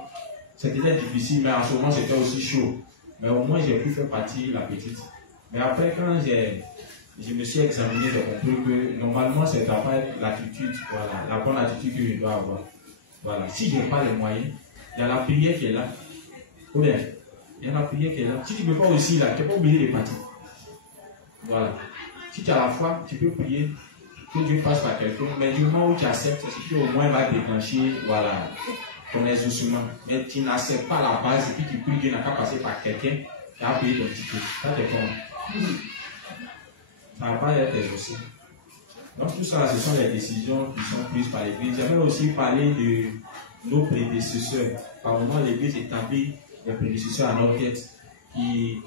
c'était difficile, mais en ce moment, c'était aussi chaud. Mais au moins, j'ai pu faire partie la petite. Mais après, quand je me suis examiné, j'ai compris que normalement, c'est l'attitude, voilà, la bonne attitude que je dois avoir. Voilà. Si je n'ai pas les moyens, il y a la prière qui est là. Ou bien, il y a la prière qui est là. Si tu ne peux pas aussi là, tu n'es pas obligé de partir. Voilà. Si tu as la foi, tu peux prier que Dieu passe par quelqu'un, mais du moment où tu acceptes, c'est qu'au moins il va déclencher, voilà, ton exaucement. Mais tu n'acceptes pas la base et puis tu pries, Dieu n'a qu'à passer par quelqu'un qui a payé ton ticket. Ça, t'es comment? Ça va pas être exaucé. Donc tout ça, ce sont les décisions qui sont prises par l'Église. J'avais aussi parlé de nos prédécesseurs. Par moment, l'Église établit des prédécesseurs à notre tête qui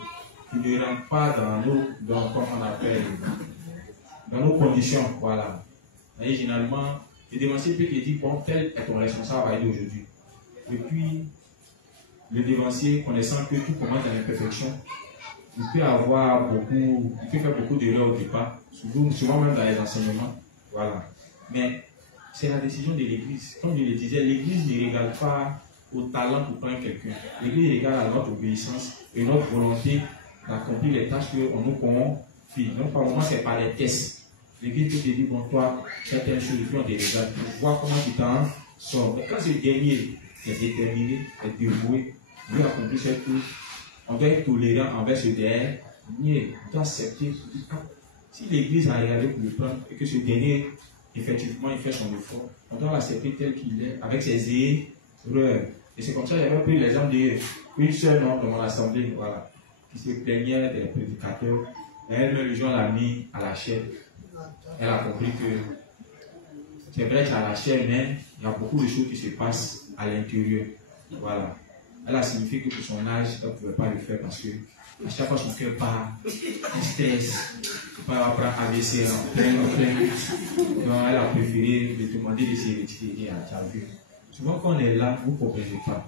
ne rentrent pas comment on appelle, dans nos conditions. Voilà. Et généralement, le dévancier peut te dire, bon, tel est ton responsable à d'aujourd'hui. Et puis, le devancier, connaissant que tout commence à l'imperfection, il peut avoir beaucoup, il peut faire beaucoup d'erreurs au départ, souvent même dans les enseignements. Voilà. Mais c'est la décision de l'Église. Comme je le disais, l'Église ne regarde pas au talent pour prendre quelqu'un. L'Église regarde à notre obéissance et notre volonté d'accomplir les tâches qu'on nous confie. Donc, par moment, c'est pas des tests. L'Église peut te dire, bon, toi, certaines choses, puis on te regarde pour voir comment tu t'en sors. Mais quand ce dernier est déterminé, est dévoué, veut accomplir cette chose, on doit être tolérant envers ce dernier, on doit accepter. Si l'Église a regardé pour le prendre et que ce dernier, effectivement, il fait son effort, on doit l'accepter tel qu'il est, avec ses erreurs. Et c'est comme ça que j'avais pris l'exemple d'une seule dans mon assemblée, voilà, qui se plaignait des prédicateurs. Elle, le jour, l'a mis à la chaîne. Elle a compris que c'est vrai qu'à la chaîne même, il y a beaucoup de choses qui se passent à l'intérieur. Voilà. Elle a signifié que pour son âge, elle ne pouvait pas le faire parce que à chaque fois son cœur part, un stress, il ne peut pas apprendre AVC en plein. Donc elle a préféré lui demander de se retirer à Tchavir. Souvent quand on est là, vous ne comprenez pas.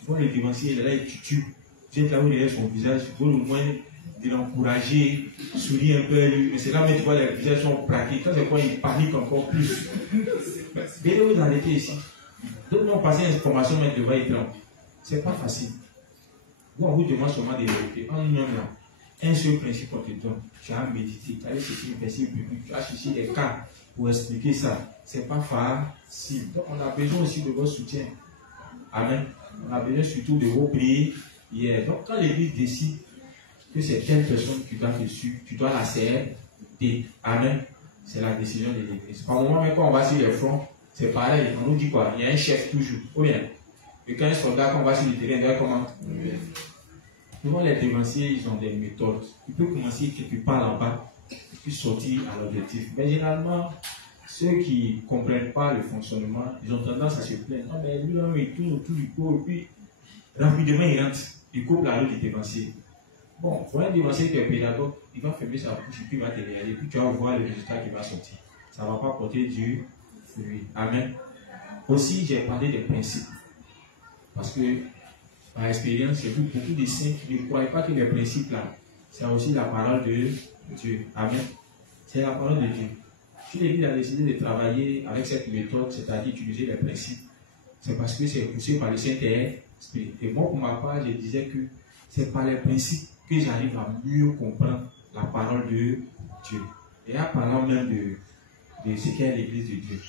Souvent le devancier, il est là, il tue. Vous êtes là où il est son visage, il faut au moins de l'encourager, sourire un peu. Mais c'est là où tu vois les visages sont plaqués. Quand c'est quoi, il panique encore plus. Dès que vous arrêtez ici, d'autres ont passé une formation, mais devant y prendre. C'est pas facile. Vous, on vous demande seulement de vérité. En nous-mêmes, là, un seul principe on te donne. Tu as médité, tu as cherché une principe biblique, tu as cherché des cas pour expliquer ça. C'est pas facile. Donc, on a besoin aussi de votre soutien. Amen. On a besoin surtout de vos prières. Donc, quand l'Église décide que c'est telle personne qui doit te suivre, tu dois la serrer. Amen. C'est la décision de l'Église. Par moment, même quand on va sur les fronts, c'est pareil. On nous dit quoi? Il y a un chef toujours. Ou bien, et quand un soldat, quand on va sur le terrain, il doit comment? Souvent, les devanciers, ils ont des méthodes. Il peut commencer quelque part en bas, puis sortir à l'objectif. Mais généralement, ceux qui ne comprennent pas le fonctionnement, ils ont tendance à se plaindre. Non, mais lui, là, il tourne autour du pot, et puis rapidement, il rentre. Il coupe la route du dévancier. Bon, pour un dévancier qui est pédagogue, il va fermer sa bouche, et puis il va te regarder, puis tu vas voir le résultat qui va sortir. Ça ne va pas porter du fruit. Amen. Aussi, j'ai parlé des principes. Parce que, par expérience, j'ai vu beaucoup de saints qui ne croyaient pas que les principes là, c'est aussi la parole de Dieu. Amen. C'est la parole de Dieu. Si l'Église a décidé de travailler avec cette méthode, c'est-à-dire utiliser les principes, c'est parce que c'est poussé par le Saint-Esprit. Et moi, pour ma part, je disais que c'est par les principes que j'arrive à mieux comprendre la parole de Dieu. Et en parlant même de ce qu'est l'Église de Dieu.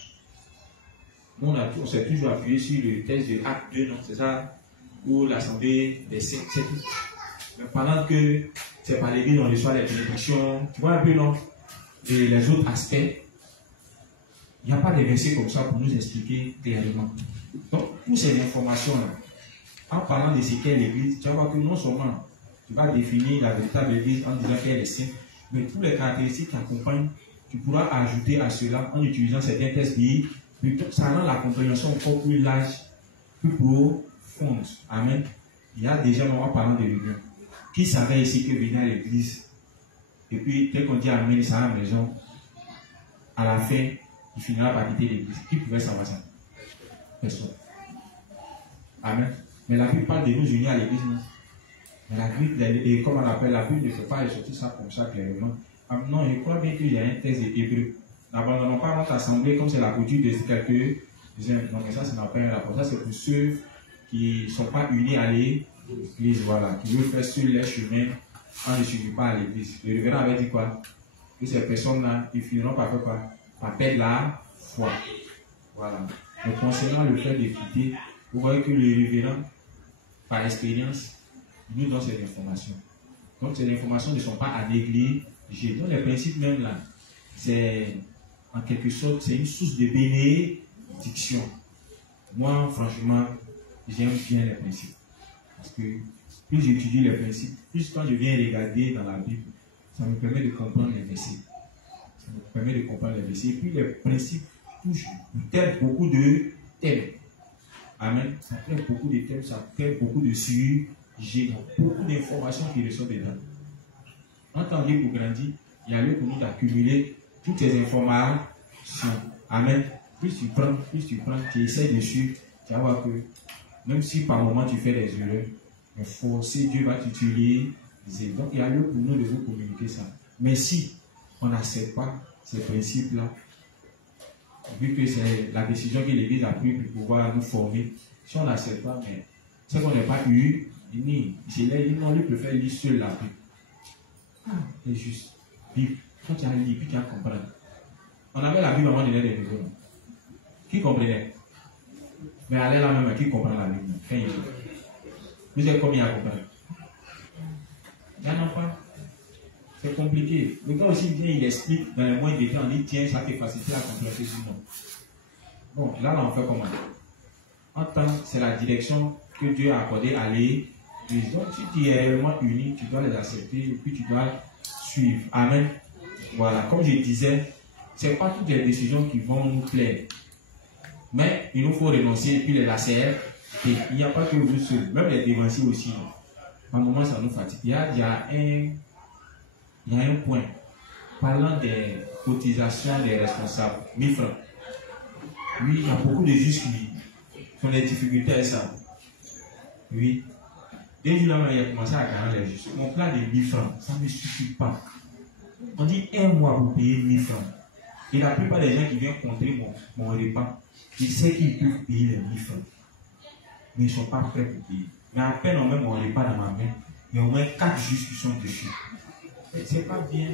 Nous, on s'est toujours appuyé sur le texte de Acte 2, non, c'est ça, où l'Assemblée des saints, c'est tout. Mais pendant que c'est par l'Église, on reçoit les bénédictions, tu vois un peu, non, et les autres aspects, il n'y a pas de versets comme ça pour nous expliquer clairement. Donc, pour ces informations-là, en parlant de ce qu'est l'Église, tu vas voir que non seulement tu vas définir la véritable Église en disant qu'elle est sainte, mais toutes les caractéristiques qui accompagnent, tu pourras ajouter à cela en utilisant certains textes qui ça rend la compréhension encore plus large, plus profonde. Amen. Il y a déjà, en parlant de l'union, qui savait ici que venir à l'église, et puis dès qu'on dit Amen, ça à la maison, à la fin, il finira par quitter l'église. Qui pouvait savoir ça? Personne. Amen. Mais la Bible parle de nous unir à l'église, non? Mais la Bible, comme on appelle, la Bible ne fait pas ressortir ça comme ça clairement. Non, je crois bien qu'il y a un texte d'Hébreu. N'abandonnons pas notre assemblée comme c'est la coutume de quelques-uns. Non, mais ça, n'a pas un rapport. Ça, c'est pour ceux qui ne sont pas unis à l'église, voilà, qui veulent faire sur les chemins en ne suivant pas à l'église. Le révérend avait dit quoi? Que ces personnes-là, ils finiront par faire quoi? Par perdre la foi. Voilà. Mais concernant le fait de quitter, vous voyez que le révérend, par expérience, nous donne ces informations. Donc, ces informations ne sont pas à négliger. Donc, les principes même là, c'est en quelque sorte, c'est une source de bénédiction. Moi, franchement, j'aime bien les principes. Parce que plus j'étudie les principes, plus quand je viens regarder dans la Bible, ça me permet de comprendre les versets. Ça me permet de comprendre les versets. Et puis les principes touchent, traitent beaucoup de thèmes. Amen. Ça traite beaucoup de thèmes, ça traite beaucoup de sujets, beaucoup d'informations qui ressortent dedans. En tant que pour grandir, il y a lieu pour nous d'accumuler toutes ces informations. Amen. Plus tu prends, tu essaies de suivre, tu vas voir que Même si par moment tu fais des erreurs, mais forcer, Dieu va t'utiliser. Donc il y a lieu pour nous de vous communiquer ça. Mais si on n'accepte pas ces principes-là, vu que c'est la décision que l'Église a prise pour pouvoir nous former, si on n'accepte pas, mais c'est qu'on n'est pas eu, non, lui préfère lire seul la Bible. Ah, c'est juste. Bible. Quand tu as lu, puis tu as compris. On avait la Bible avant de lire des maisons. Qui comprenait? Mais allez là même, qui comprend la Bible? Vous êtes combien à comprendre? Il n'y en a pas. C'est compliqué. Le gars aussi vient, il explique dans les mois de temps, on dit tiens, ça fait faciliter la compréhension. Bon, là, on fait comment? En tant c'est la direction que Dieu a accordée à l'Église. Donc, si tu es réellement uni, tu dois les accepter et puis tu dois suivre. Amen. Voilà, comme je disais, ce n'est pas toutes les décisions qui vont nous plaire. Mais il nous faut renoncer et puis les lacérer. Et il n'y a pas que vous seuls, même les dévanciers aussi. À un moment, ça nous fatigue. Il y a un point. Parlant des cotisations des responsables, 1000 francs. Oui, il y a beaucoup de justes qui ont des difficultés avec ça. Oui. Dès que là, il a commencé à gagner les justes. Mon plan de 1000 francs, ça ne me suffit pas. On dit 1 mois pour payer 1000 francs. Et la plupart des gens qui viennent contrer mon repas, ils savent qu'ils peuvent payer les 1000 francs. Mais ils ne sont pas prêts pour payer. Mais à peine on met mon repas dans ma main, il y a au moins 4 justes qui sont dessus. C'est pas bien.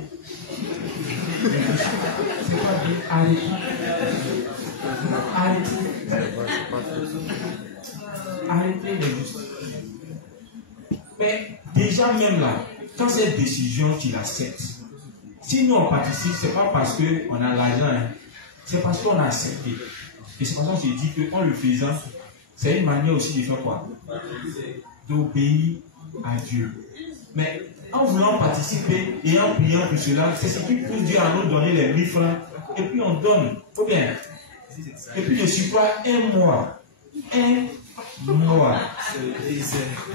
C'est pas bien. Arrêtez. Arrêtez les justes. Mais déjà même là, quand cette décision, tu l'acceptes. Si nous on participe, ce n'est pas parce qu'on a l'argent, hein. C'est parce qu'on a accepté. Et c'est parce qu'on se dit qu'en le faisant, c'est une manière aussi de faire quoi? D'obéir à Dieu. Mais en voulant participer et en priant pour cela, c'est ce qui pousse Dieu à nous donner les 1000 francs. Et puis on donne. Faut bien. Et puis je suis pas 1 mois. 1 mois.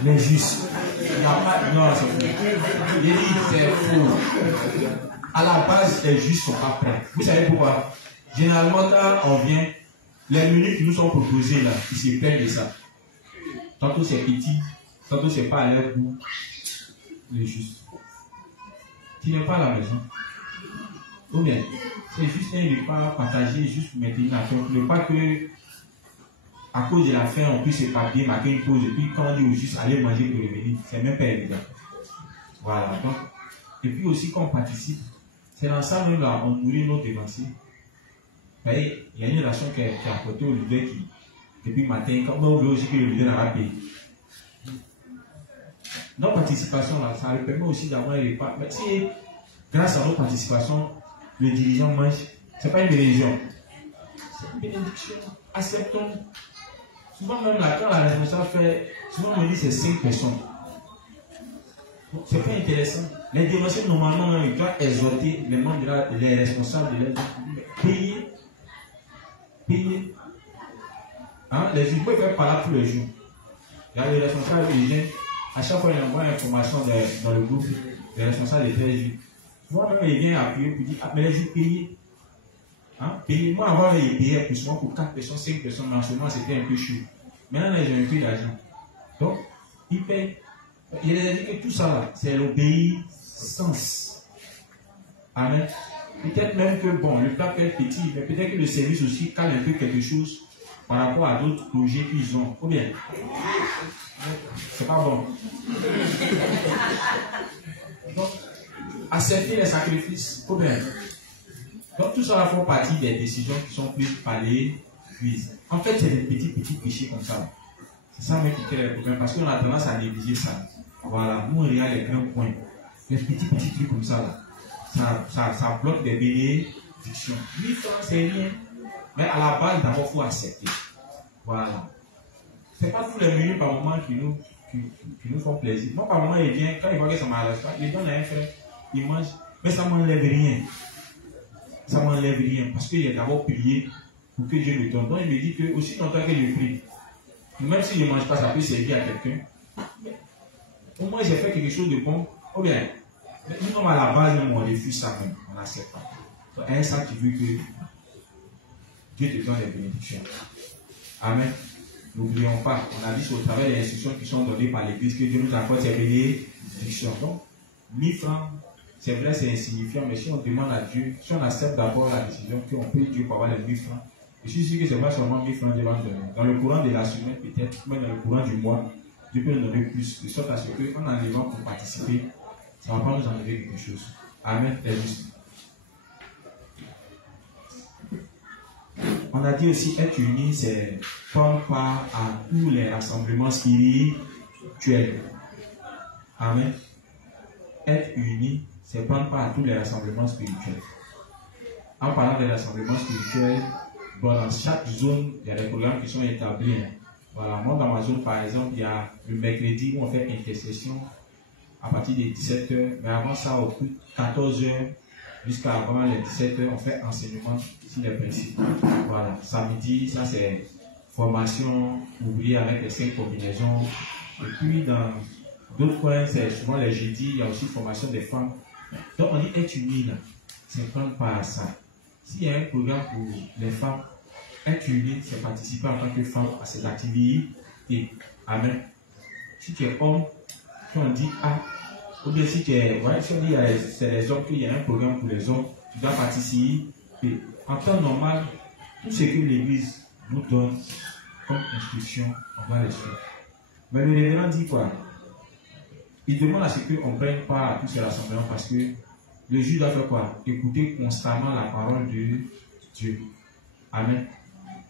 Les justes. Il n'y a pas. Non, c'est faux. Il dit c'est faux. À la base, les justes ne sont pas prêts. Vous savez pourquoi? Généralement, quand on vient, les menus qui nous sont proposés là, ils se plaignent de ça. Tantôt c'est petit, tantôt c'est pas à leur goût. Les justes. Tu n'es pas à la maison. Ou bien, c'est juste un repas partagé, juste pour maintenir la faim. Ne pas que, à cause de la faim, on puisse se papier, marquer une pause, et puis quand on dit aux justes, allez manger pour revenir. C'est même pas évident. Voilà. Donc, et puis aussi, quand on participe, c'est dans ça même là, on nourrit notre dévancier. Vous voyez, il y a une relation qui est apportée au leader qui, depuis le matin, quand on veut aussi que le leader n'a pas payé. Notre participation, là, ça lui permet aussi d'avoir un repas. Mais si, grâce à notre participation, le dirigeant mange, ce n'est pas une religion. C'est une bénédiction. Acceptons. Souvent, même là, quand la responsable fait, souvent on me dit c'est 5 personnes. C'est pas intéressant. Les dévanciers, normalement, ils doivent exhorter les membres, les responsables de l'aide. Payer. Payer. Hein? Les juges peuvent faire par là tous les jours. Il y a les responsables des jeunes. À chaque fois, il envoie une information dans le groupe, les responsables des 13 juges. Moi-même, il vient appuyer pour dire, ah, mais les juges payés. Hein? Payés. Moi, avant, il payait plus souvent pour 4 personnes, 5 personnes, mais en ce moment, c'était un peu chaud. Maintenant, ils ont un peu d'argent. Donc, ils payent. Il a dit que tout ça, là, c'est l'obéissance. Amen. Peut-être même que, bon, le plat peut être petit, mais peut-être que le service aussi cale un peu quelque chose par rapport à d'autres projets qu'ils ont. Ou bien, c'est pas bon. Donc, accepter les sacrifices, ou bien. Donc, tout ça, là, font partie des décisions qui sont prises par l'Église. En fait, c'est des petits péchés comme ça. C'est ça même qui crée le problème, parce qu'on a tendance à négliger ça. Voilà, nous on regarde les grands points. Les petits trucs comme ça, là. Ça bloque des bénédictions. 1000 francs, c'est rien. Mais à la base, d'abord, il faut accepter. Voilà. Ce n'est pas tous les menus par moment qui nous font plaisir. Moi, par moment, il vient, quand il voit que ça m'arrête pas, il donne à un frère, il mange, mais ça ne m'enlève rien. Ça ne m'enlève rien, parce qu'il a d'abord prié pour que Dieu me donne. Donc, il me dit que aussi longtemps que je prie, même si je ne mange pas, ça peut servir à quelqu'un. Au moins, j'ai fait quelque chose de bon. Ou bien, nous, comme à la base, même, on refuse ça même. On n'accepte pas. Donc, à ça, tu veux que Dieu te donne les bénédictions. Amen. N'oublions pas, on a dit au travers des instructions qui sont données par l'Église que Dieu nous accorde ces bénédictions. Donc, 1000 francs, c'est vrai, c'est insignifiant, mais si on demande à Dieu, si on accepte d'abord la décision qu'on peut Dieu pour avoir les 1000 francs, je suis sûr que ce n'est pas seulement 1000 francs devant donner. Dans le courant de la semaine, peut-être, même dans le courant du mois, Dieu peut nous donner plus, de sorte à ce qu'en enlevant pour participer, ça ne va pas nous enlever quelque chose. Amen, c'est juste. On a dit aussi être uni, c'est prendre part à tous les rassemblements spirituels. Amen. Être uni, c'est prendre part à tous les rassemblements spirituels. En parlant des rassemblements spirituels, bon, dans chaque zone, il y a des programmes qui sont établis. Voilà, moi dans ma zone, par exemple, il y a le mercredi où on fait intercession à partir des 17h, mais avant ça, au plus 14h, jusqu'à avant les 17h, on fait enseignement sur les principes. Voilà, samedi, ça c'est formation ouvrière avec les 5 combinaisons. Et puis dans d'autres coins, c'est souvent les jeudis, il y a aussi formation des femmes. Donc on dit être uni là, c'est prendre part à ça. S'il y a un programme pour les femmes, être uni, c'est participer en tant que femme à ces activités. Amen. Si tu es homme, si on dit ah, ou bien si tu es, ouais, si on dit c'est les hommes, qu'il y a un programme pour les hommes, tu dois participer. En temps normal, tout ce que l'Église nous donne comme instruction, on doit les suivre. Mais le révérend dit quoi? Il demande à ce qu'on ne prenne pas à tous ces rassemblements parce que le juge doit faire quoi? Écouter constamment la parole de Dieu. Amen.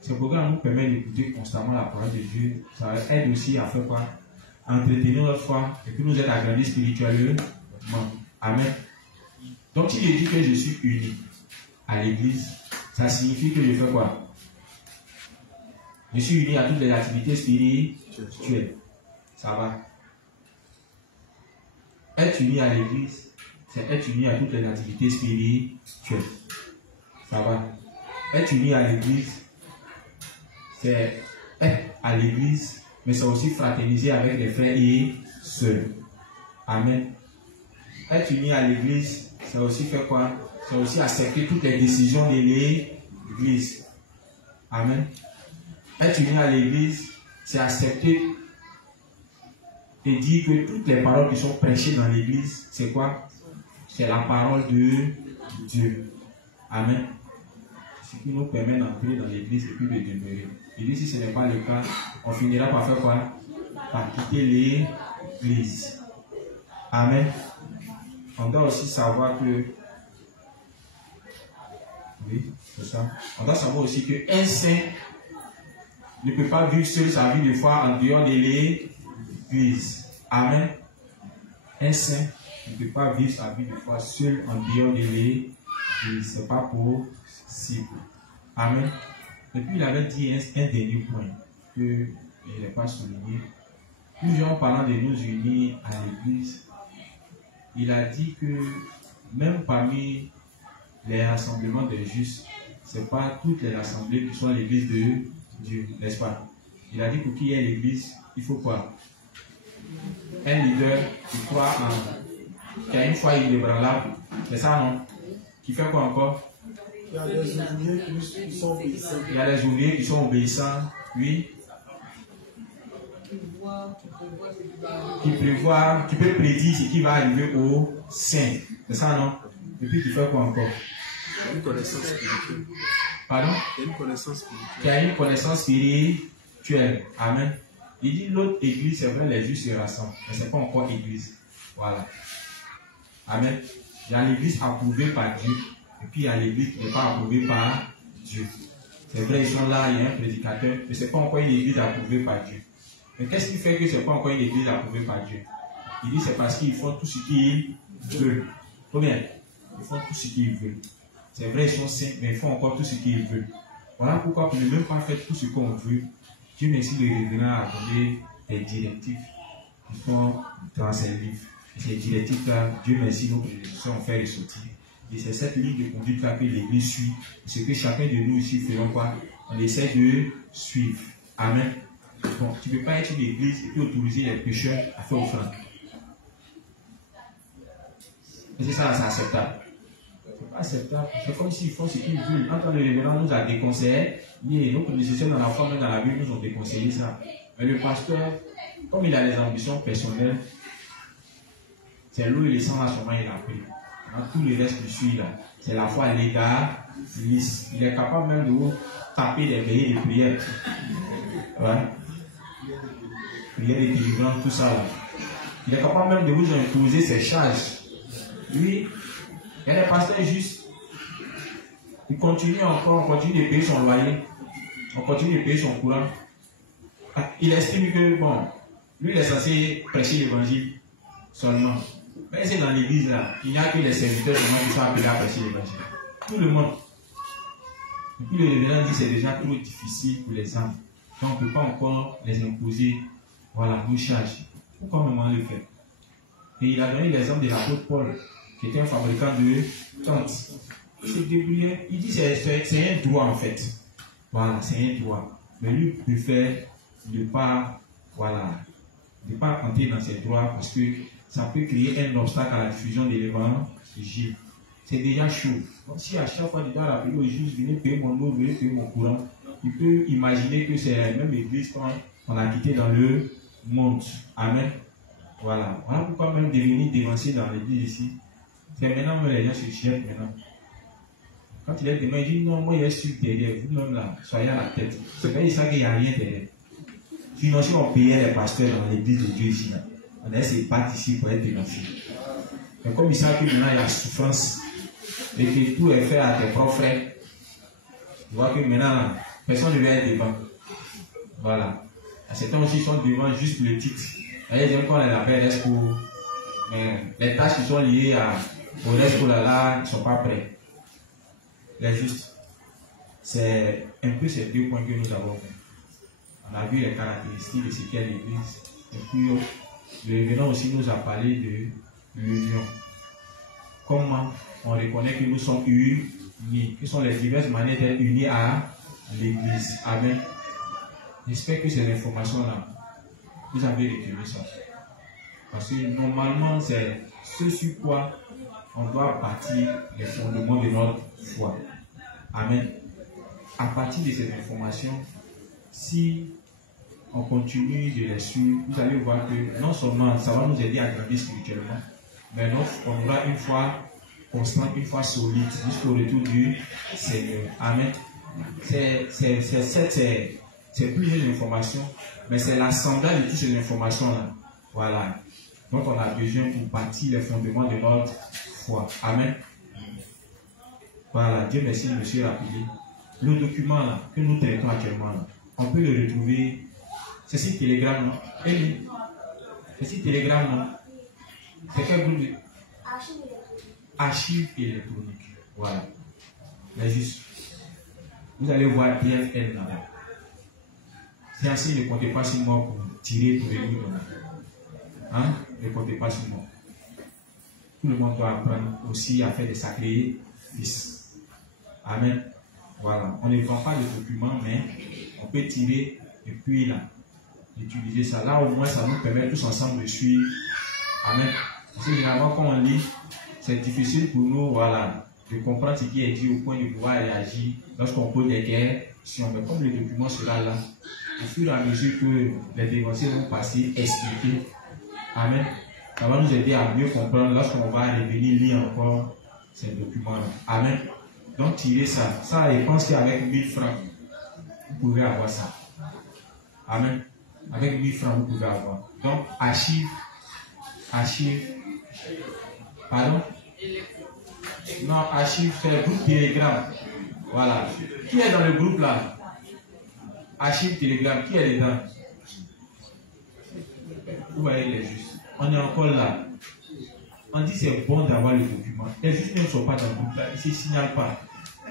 Ce programme nous permet d'écouter constamment la parole de Dieu. Ça aide aussi à faire quoi? À entretenir notre foi et puis nous aider à grandir spirituellement. Amen. Donc si je dis que je suis uni à l'église, ça signifie que je fais quoi? Je suis uni à toutes les activités spirituelles. Ça va. Être uni à l'église, c'est être uni à toutes les activités spirituelles. Ça va. Être uni à l'église, c'est être à l'église, mais c'est aussi fraterniser avec les frères et sœurs. Amen. Être uni à l'église, c'est aussi faire quoi? C'est aussi accepter toutes les décisions de l'église. Amen. Être uni à l'église, c'est accepter et dire que toutes les paroles qui sont prêchées dans l'église, c'est quoi? C'est la parole de Dieu. Amen. Ce qui nous permet d'entrer dans l'église et puis de demeurer. Et dit si ce n'est pas le cas, on finira par faire quoi? Par quitter l'église. Amen. On doit aussi savoir que, oui, c'est ça. On doit savoir aussi qu'un saint ne peut pas vivre seul sa vie de foi en dehors de l'église. Amen. Un saint ne peut pas vivre sa vie de foi seul en dehors de l'église. Ce n'est pas possible. Amen. Et puis il avait dit un dernier point que je n'ai pas souligné. Toujours en parlant de nous unir à l'église, il a dit que même parmi les rassemblements des justes, ce n'est pas toutes les assemblées qui sont l'église de Dieu, n'est-ce pas? Il a dit pour qu'il y ait l'église, il faut quoi? Un leader qui croit en, qui a une foi inébranlable, c'est ça non? Qui fait quoi encore? Il y a des ouvriers qui sont obéissants. Il y a des ouvriers qui sont obéissants, oui. Qui peut prédire ce qui va arriver aux saints. C'est ça, non? Et puis qui fait quoi encore? Une connaissance spirituelle. Pardon? Une connaissance spirituelle. Qui a une connaissance spirituelle. Amen. Il dit l'autre église, c'est vrai, les justes se rassemblent, mais ce n'est pas encore église. Voilà. Amen. Il y a l'église approuvée par Dieu, et puis il y a l'église qui n'est pas approuvée par Dieu. C'est vrai, ils sont là, il y a un prédicateur, mais ce n'est pas encore une église approuvée par Dieu. Mais qu'est-ce qui fait que ce n'est pas encore une église approuvée par Dieu? Il dit c'est parce qu'ils font tout ce qu'ils veulent. Combien? Ils font tout ce qu'ils veulent. C'est vrai, ils sont saints, mais ils font encore tout ce qu'ils veulent. Voilà pourquoi pour ne même pas faire tout ce qu'on veut, Dieu merci le révérend à donner des directives qui sont dans ces livres. Et ces directives-là, Dieu merci, nos prédécesseurs ont fait ressortir. Et c'est cette ligne de conduite-là que l'Église suit. Ce que chacun de nous ici faisons quoi? On essaie de suivre. Amen. Bon, tu ne peux pas être une église et puis autoriser les pécheurs à faire offrande. Et c'est ça, c'est acceptable. acceptable. C'est comme s'ils font ce qu'ils veulent. Quand le révérend nous a déconseillé, nos prédécesseurs dans la foi, même dans la Bible, nous ont déconseillé ça. Mais le pasteur, comme il a les ambitions personnelles, c'est l'eau et le sang là seulement il a pris. Dans tout le reste qui suit là, c'est la foi légale, lisse. Il est capable même de vous taper des veillées de prière. Ouais. Prière de délivrance, tout ça là. Il est capable même de vous imposer ses charges. Lui, il y a des pasteurs juste. Il continue encore, on continue de payer son loyer. On continue de payer son courant. Il estime que, bon, lui il est censé prêcher l'évangile seulement. Mais c'est dans l'église là, il n'y a que les serviteurs qui sont appelés à prêcher l'évangile. Tout le monde. Et puis le révérend dit que c'est déjà trop difficile pour les âmes. Donc on ne peut pas encore les imposer, voilà, nos charges. Pourquoi maman le fait? Et il a donné l'exemple de l'apôtre Paul, qui était un fabricant de tentes. Il s'est débrouillé. Il dit que c'est un droit en fait. Voilà, c'est un droit. Mais lui préfère ne pas, voilà, ne pas entrer dans ses droits parce que ça peut créer un obstacle à la diffusion de l'évangile. C'est déjà chaud. Donc si à chaque fois il doit rappeler au juge, venez payer mon eau, venez payer mon courant, il peut imaginer que c'est la même église qu'on a quitté dans le monde. Amen. Voilà. Voilà pourquoi même devenir dévancé dans l'église ici. C'est maintenant que les gens se jettent maintenant. Quand il est demain, il dit non, moi il y a su derrière, vous-même là, soyez à la tête. C'est pas ça qu'il n'y a rien derrière. Sinon, si on payait les pasteurs dans l'église de Dieu ici, là, on allait se battre ici pour être dénoncé. Mais comme ils savent que maintenant il y a souffrance et que tout est fait à tes propres frais, tu vois que maintenant, personne ne veut être devant. Voilà. Certains aussi sont devant juste le titre. Ils disent qu'on est la paix Resco. Mais les tâches qui sont liées au Resco là, ils ne sont pas prêts. Les justes. C'est un peu ces deux points que nous avons fait. On a vu les caractéristiques de ce qu'est l'église. Et puis, le révérend aussi nous a parlé de l'union. Comment on reconnaît que nous sommes unis. Quelles sont les diverses manières d'être unis à l'église. Amen. J'espère que ces informations-là, vous avez retenu ça. Parce que normalement, c'est ce sur quoi on doit bâtir les fondements de notre foi. Amen. À partir de ces informations, si on continue de les suivre, vous allez voir que non seulement ça va nous aider à grandir spirituellement, mais on aura une foi constante, une foi solide jusqu'au retour du Seigneur. Amen. C'est plusieurs informations, mais c'est l'assemblage de toutes ces informations-là. Voilà. Donc on a besoin pour bâtir les fondements de notre foi. Amen. Voilà. Dieu merci de me rappeler. Le document là, que nous traitons actuellement, là, on peut le retrouver. C'est sur Telegram, non? C'est sur Telegram, non? C'est quel groupe? Archives électroniques. Voilà. Mais juste, vous allez voir DFL là-bas. C'est ainsi, ne comptez pas sur moi pour tirer pour les nous donner. Hein? Ne comptez pas sur moi. Tout le monde doit apprendre aussi à faire des sacrifices. Amen. Voilà. On ne vend pas de documents, mais on peut tirer et puis là, utiliser ça. Là, au moins, ça nous permet tous ensemble de suivre. Amen. Parce que généralement, quand on lit, c'est difficile pour nous, voilà, de comprendre ce qui est dit au point de pouvoir réagir lorsqu'on pose des questions. Mais comme le document sera là, au fur et à mesure que les dévancés vont passer, expliquer, amen, ça va nous aider à mieux comprendre lorsqu'on va revenir lire encore ces documents-là. Amen. Donc, tirez ça. Ça, je pense qu'avec 1000 francs, vous pouvez avoir ça. Amen. Avec 1000 francs, vous pouvez avoir. Donc, archive. Pardon? Non, archive, c'est le groupe Telegram. Voilà. Qui est dans le groupe là? Archive Telegram, qui est dedans? Vous voyez les justes. On est encore là. On dit c'est bon d'avoir le document. Les justes ne sont pas dans le groupe là. Ils ne se signalent pas.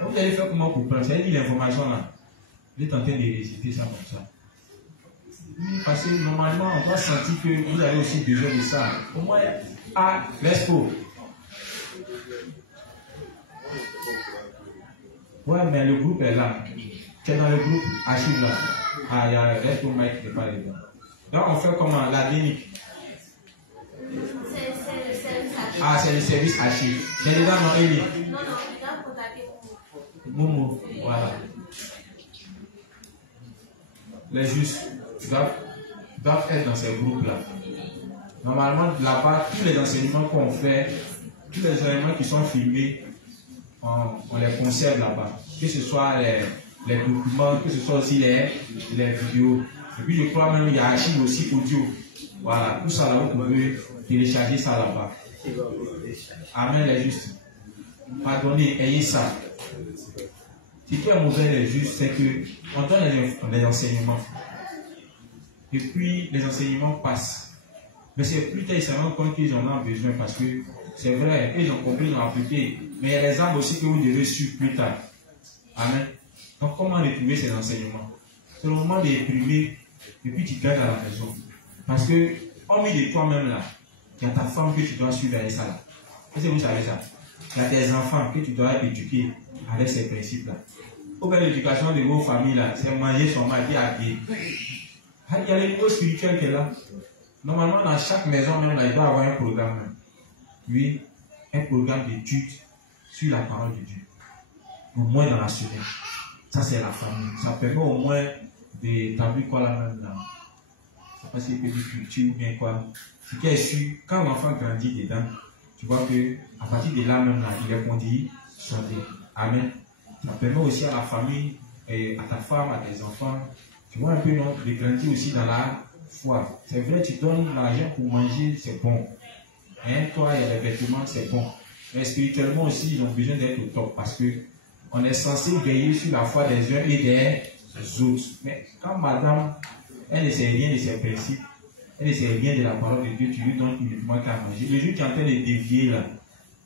Vous allez faire comment pour prendre? Ça veut dire l'information là. Vous êtes en train de réciter ça comme ça. Parce que normalement, on doit sentir que vous avez aussi besoin de ça. Au moins, à l'ESPO. Ouais, mais le groupe est là. Tu es dans le groupe, archive là. Ah, il y a l'ESPO Mike qui n'est pas dedans. Donc, on fait comment? La clinique. Ah, c'est le service archive. C'est dedans, non, Eli? Momo, voilà. Les justes doivent être dans ces groupes-là. Normalement, là-bas, tous les enseignements qu'on fait, tous les enseignements qui sont filmés, on les conserve là-bas. Que ce soit les documents, que ce soit aussi les vidéos. Et puis je crois même qu'il y a archive aussi audio. Voilà, tout ça là, vous pouvez télécharger ça là-bas. Amen, les justes. Pardonnez, ayez ça. Ce qui est mauvais, les justes, c'est qu'on donne les enseignements. Et puis les enseignements passent. Mais c'est plus tard, ils se rendent compte qu'ils en ont besoin parce que c'est vrai, ils ont compris, ils ont appliqué. Mais il y a des armes aussi que vous devez suivre plus tard. Amen. Donc, comment réprimer ces enseignements? C'est le moment de réprimer et puis tu gardes à la maison. Parce que, hormis de toi-même là, il y a ta femme que tu dois suivre avec ça là. Est-ce que vous savez ça? Il y a tes enfants que tu dois éduquer avec ces principes-là. Ou bien l'éducation de vos familles là, c'est manger son mari habillé. Il y a le niveau spirituel qui est là. Normalement, dans chaque maison même là, il doit y avoir un programme même. Oui, un programme d'études sur la parole de Dieu. Au moins dans la semaine. Ça, c'est la famille. Ça permet au moins d'établir quoi là même là. Ça passe une petite culture ou bien quoi. Ce qui est sûr, quand l'enfant grandit dedans, tu vois que à partir de là même là, il est conduit sur des. Amen. Ça permet aussi à la famille, et à ta femme, à tes enfants, tu vois un peu non, de grandir aussi dans la foi. C'est vrai, tu donnes l'argent pour manger, c'est bon. Hein, toi, il y a les vêtements, c'est bon. Mais spirituellement aussi, ils ont besoin d'être au top parce que on est censé veiller sur la foi des uns et des autres. Mais quand madame, elle ne sait rien de ses principes, elle ne sait rien de la parole de Dieu, tu lui donnes uniquement qu'à manger. Le jour qui est en train de dévier là,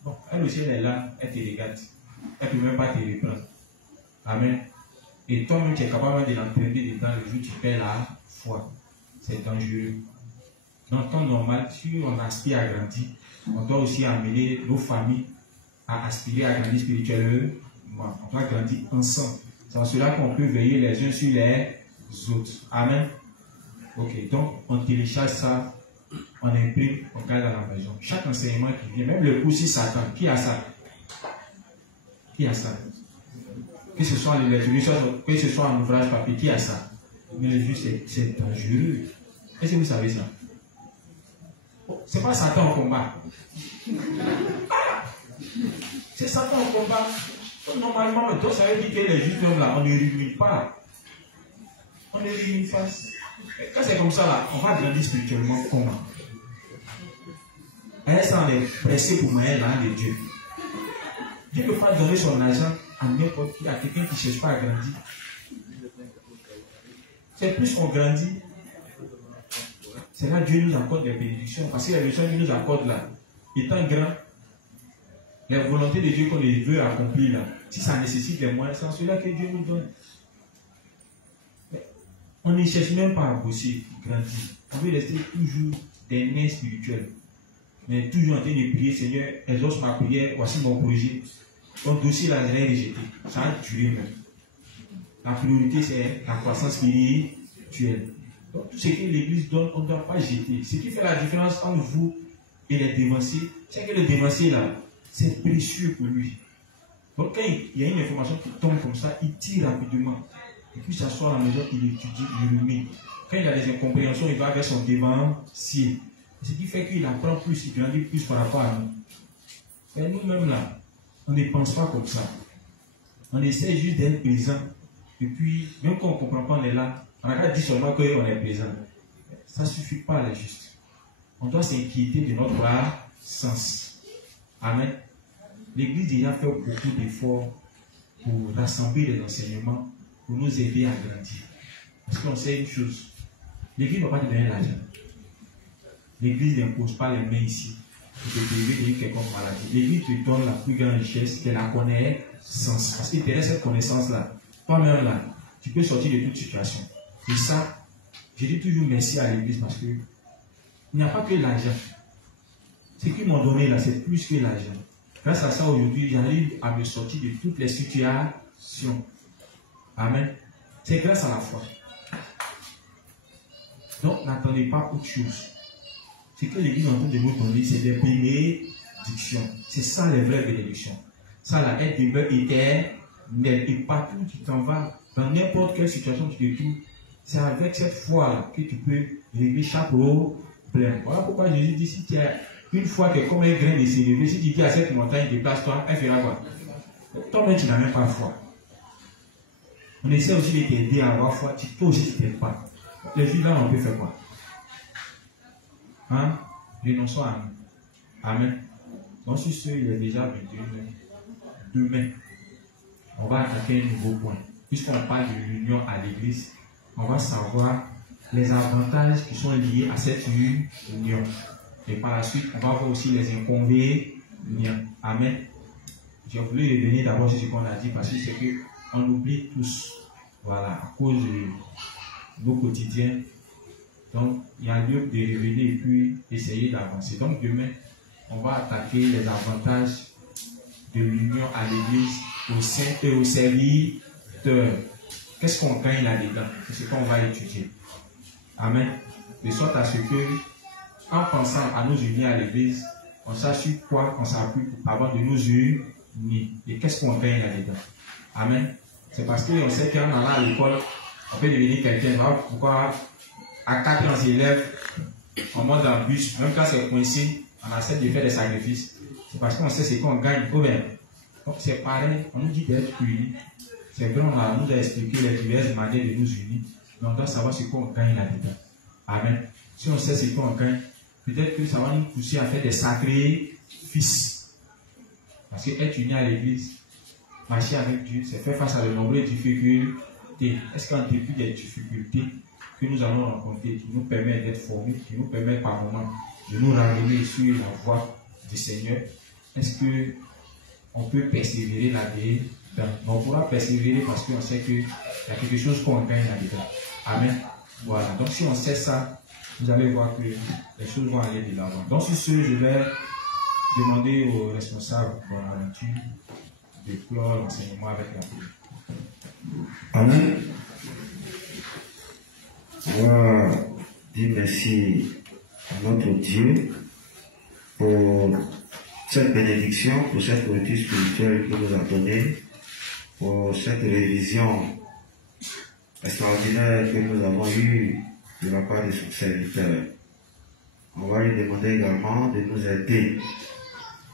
bon, elle aussi elle est là, elle te regarde. Elle ne peut même pas te reprendre. Amen. Et toi-même, tu es capable de l'entraîner dedans le jour où tu perds la foi. C'est dangereux. Dans le temps normal, si on aspire à grandir, on doit aussi amener nos familles à aspirer à grandir spirituellement. On doit grandir ensemble. C'est en cela qu'on peut veiller les uns sur les autres. Amen. Ok, donc on télécharge ça, on imprime, on garde à la maison. Chaque enseignement qui vient, même le coup si Satan, qui a ça? Qui a ça? Que ce soit les lettres, que ce soit un ouvrage papier, qui a ça? Mais le juste, c'est dangereux. Est-ce que vous savez ça? C'est pas Satan au combat. C'est Satan au combat. Normalement, donc ça veut dire que les justes là, on ne rumine pas. On ne rumine pas. Quand c'est comme ça là, on va grandir spirituellement comment? Un instant, on est pressé pour manger l'âme de Dieu. Dieu ne peut pas donner son argent à n'importe qui, à quelqu'un qui ne cherche pas à grandir. C'est plus on grandit, c'est là que Dieu nous accorde des bénédictions. Parce que les bénédictions qu'il nous accorde là, étant grand, les volontés de Dieu qu'on veut accomplir là, si ça nécessite des moyens, c'est cela que Dieu nous donne. Mais on ne cherche même pas à bosser, grandir. On veut rester toujours des nains spirituels. Mais toujours en train de prier, Seigneur, exauce ma prière, voici mon projet. Ton dossier là, je l'ai rejeté. Ça a duré même. La priorité, c'est la croissance spirituelle. Donc, tout ce que l'Église donne, on ne doit pas jeter. Ce qui fait la différence entre vous et les dévanciers, c'est que le dévancier là, c'est précieux pour lui. Donc, quand il y a une information qui tombe comme ça, il tire rapidement. Et puis, s'assoit à la maison, il étudie, il remet. Quand il a des incompréhensions, il va vers son dévancier. Ce qui fait qu'il apprend plus, il grandit plus par rapport à nous. Et nous-mêmes là, on ne pense pas comme ça. On essaie juste d'être présent. Et puis, même quand on ne comprend pas, on est là. On n'a qu'à dire seulement qu'on est présent. Ça ne suffit pas, les justes. On doit s'inquiéter de notre sens. Amen. L'Église déjà fait beaucoup d'efforts pour rassembler les enseignements, pour nous aider à grandir. Parce qu'on sait une chose. L'Église ne va pas te donner l'argent. L'Église n'impose pas les mains ici pour te délivrer de quelconque maladie. L'Église te donne la plus grande richesse, c'est la connaissance. Parce qu'il te reste cette connaissance-là. Toi-même là, tu peux sortir de toute situation. Et ça, je dis toujours merci à l'Église parce que il n'y a pas que l'argent. Ce qu'ils m'ont donné là, c'est plus que l'argent. Grâce à ça, aujourd'hui, j'arrive à me sortir de toutes les situations. Amen. C'est grâce à la foi. Donc, n'attendez pas autre chose. Ce que l'Église est en train de vous donner, c'est des bénédictions. C'est ça les vraies bénédictions. Ça, là, elle demeure éternelle. Et partout où tu t'en vas, dans n'importe quelle situation tu te trouves, c'est avec cette foi que tu peux régler chaque problème. Voilà pourquoi Jésus dit, si tu as une foi qui est comme un grain de sénévé, si tu dis à cette montagne, déplace-toi, elle fera quoi? Toi-même, tu n'as même pas foi. On essaie aussi de t'aider à avoir foi, toi aussi tu t'aides pas. Les filles là, on peut faire quoi? Hein? Renonçons à nous. Amen. Donc, sur ce, il est déjà 21h. Demain, on va attaquer un nouveau point. Puisqu'on parle de l'union à l'église, on va savoir les avantages qui sont liés à cette union. Et par la suite, on va voir aussi les inconvénients. Amen. J'ai voulu revenir d'abord sur ce qu'on a dit parce que c'est qu'on oublie tous. Voilà, à cause de nos quotidiens. Donc, il y a lieu de revenir et puis essayer d'avancer. Donc, demain, on va attaquer les avantages de l'union à l'église au sein et au serviteur. Qu'est-ce qu'on gagne là-dedans? C'est ce qu'on va étudier. Amen. De sorte à ce que, en pensant à nous unir à l'église, on sache sur quoi on s'appuie avant de nous unir. Et qu'est-ce qu'on gagne là-dedans? Amen. C'est parce qu'on sait qu'en allant à l'école, on peut devenir quelqu'un. Pourquoi à 4 élèves, on monte dans le bus, même quand c'est coincé, on accepte de faire des sacrifices. C'est parce qu'on sait ce qu'on gagne. Donc c'est pareil, on nous dit d'être unis. C'est vrai, on nous a expliqué les diverses manières de nous unir. Donc on doit savoir ce qu'on gagne là-dedans. Amen. Si on sait ce qu'on gagne, peut-être que ça va nous pousser à faire des sacrifices. Parce qu'être uni à l'église, marcher avec Dieu, c'est faire face à de nombreuses difficultés. Est-ce qu'en dépit des difficultés que nous allons rencontrer, qui nous permettent d'être formés, qui nous permettent par moments de nous ramener sur la voie du Seigneur, est-ce qu'on peut persévérer là-dedans? On pourra persévérer parce qu'on sait qu'il y a quelque chose qu'on gagne là-dedans. Amen. Voilà. Donc si on sait ça, vous allez voir que les choses vont aller de l'avant. Donc sur ce, je vais demander aux responsables de l'aventure de clore l'enseignement avec la prière. Amen. On va dire merci à notre Dieu pour cette bénédiction, pour cette nourriture spirituelle qu'il nous a donnée, pour cette révision extraordinaire que nous avons eue de la part de son serviteur. On va lui demander également de nous aider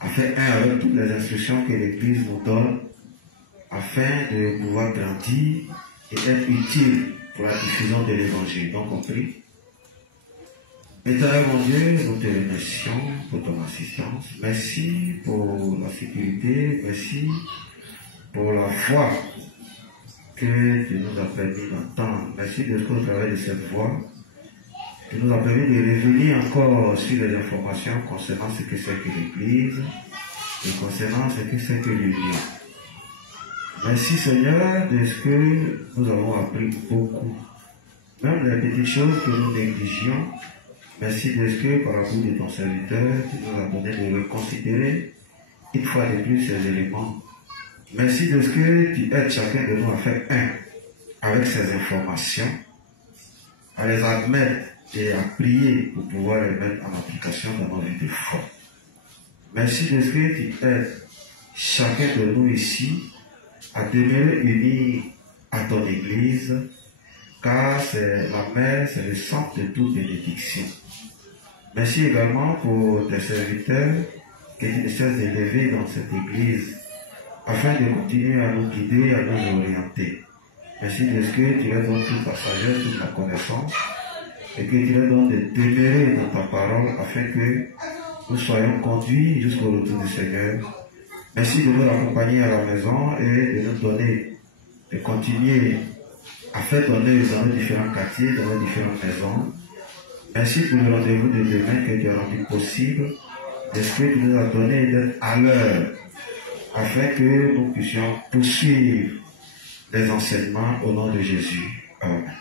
à faire un avec toutes les instructions que l'Église nous donne afin de pouvoir grandir et être utile pour la diffusion de l'Évangile. Donc on prie. Éternel mon Dieu, nous te remercions pour ton assistance. Merci pour la sécurité. Merci pour la foi que tu nous as permis d'entendre. Merci de ce qu'au travers de cette voix, tu nous as permis de revenir encore sur les informations concernant ce que c'est que l'Église et concernant ce que c'est que l'Union. Merci Seigneur de ce que nous avons appris beaucoup. Même les petites choses que nous négligions, merci de ce que par la bouche de ton serviteur, tu nous as donné de reconsidérer une fois de plus ces éléments. Merci de ce que tu aides chacun de nous à faire un avec ces informations, à les admettre et à prier pour pouvoir les mettre en application dans nos vies de foi. Merci de ce que tu aides chacun de nous ici à demeurer unis à ton Église, car c'est la mère, c'est le centre de toute bénédiction. Merci également pour tes serviteurs que tu ne cesses d'élever dans cette Église, afin de continuer à nous guider, à nous orienter. Merci de ce que tu leur donnes toute la sagesse, toute la connaissance, et que tu leur donnes de demeurer dans ta parole, afin que nous soyons conduits jusqu'au retour du Seigneur. Merci de nous accompagner à la maison et de nous donner, de continuer à faire donner dans nos différents quartiers, dans nos différentes maisons. Merci pour le rendez-vous de demain que tu as rendu possible, de ce que tu nous as donné d'être à l'heure, afin que nous puissions poursuivre les enseignements au nom de Jésus. Amen.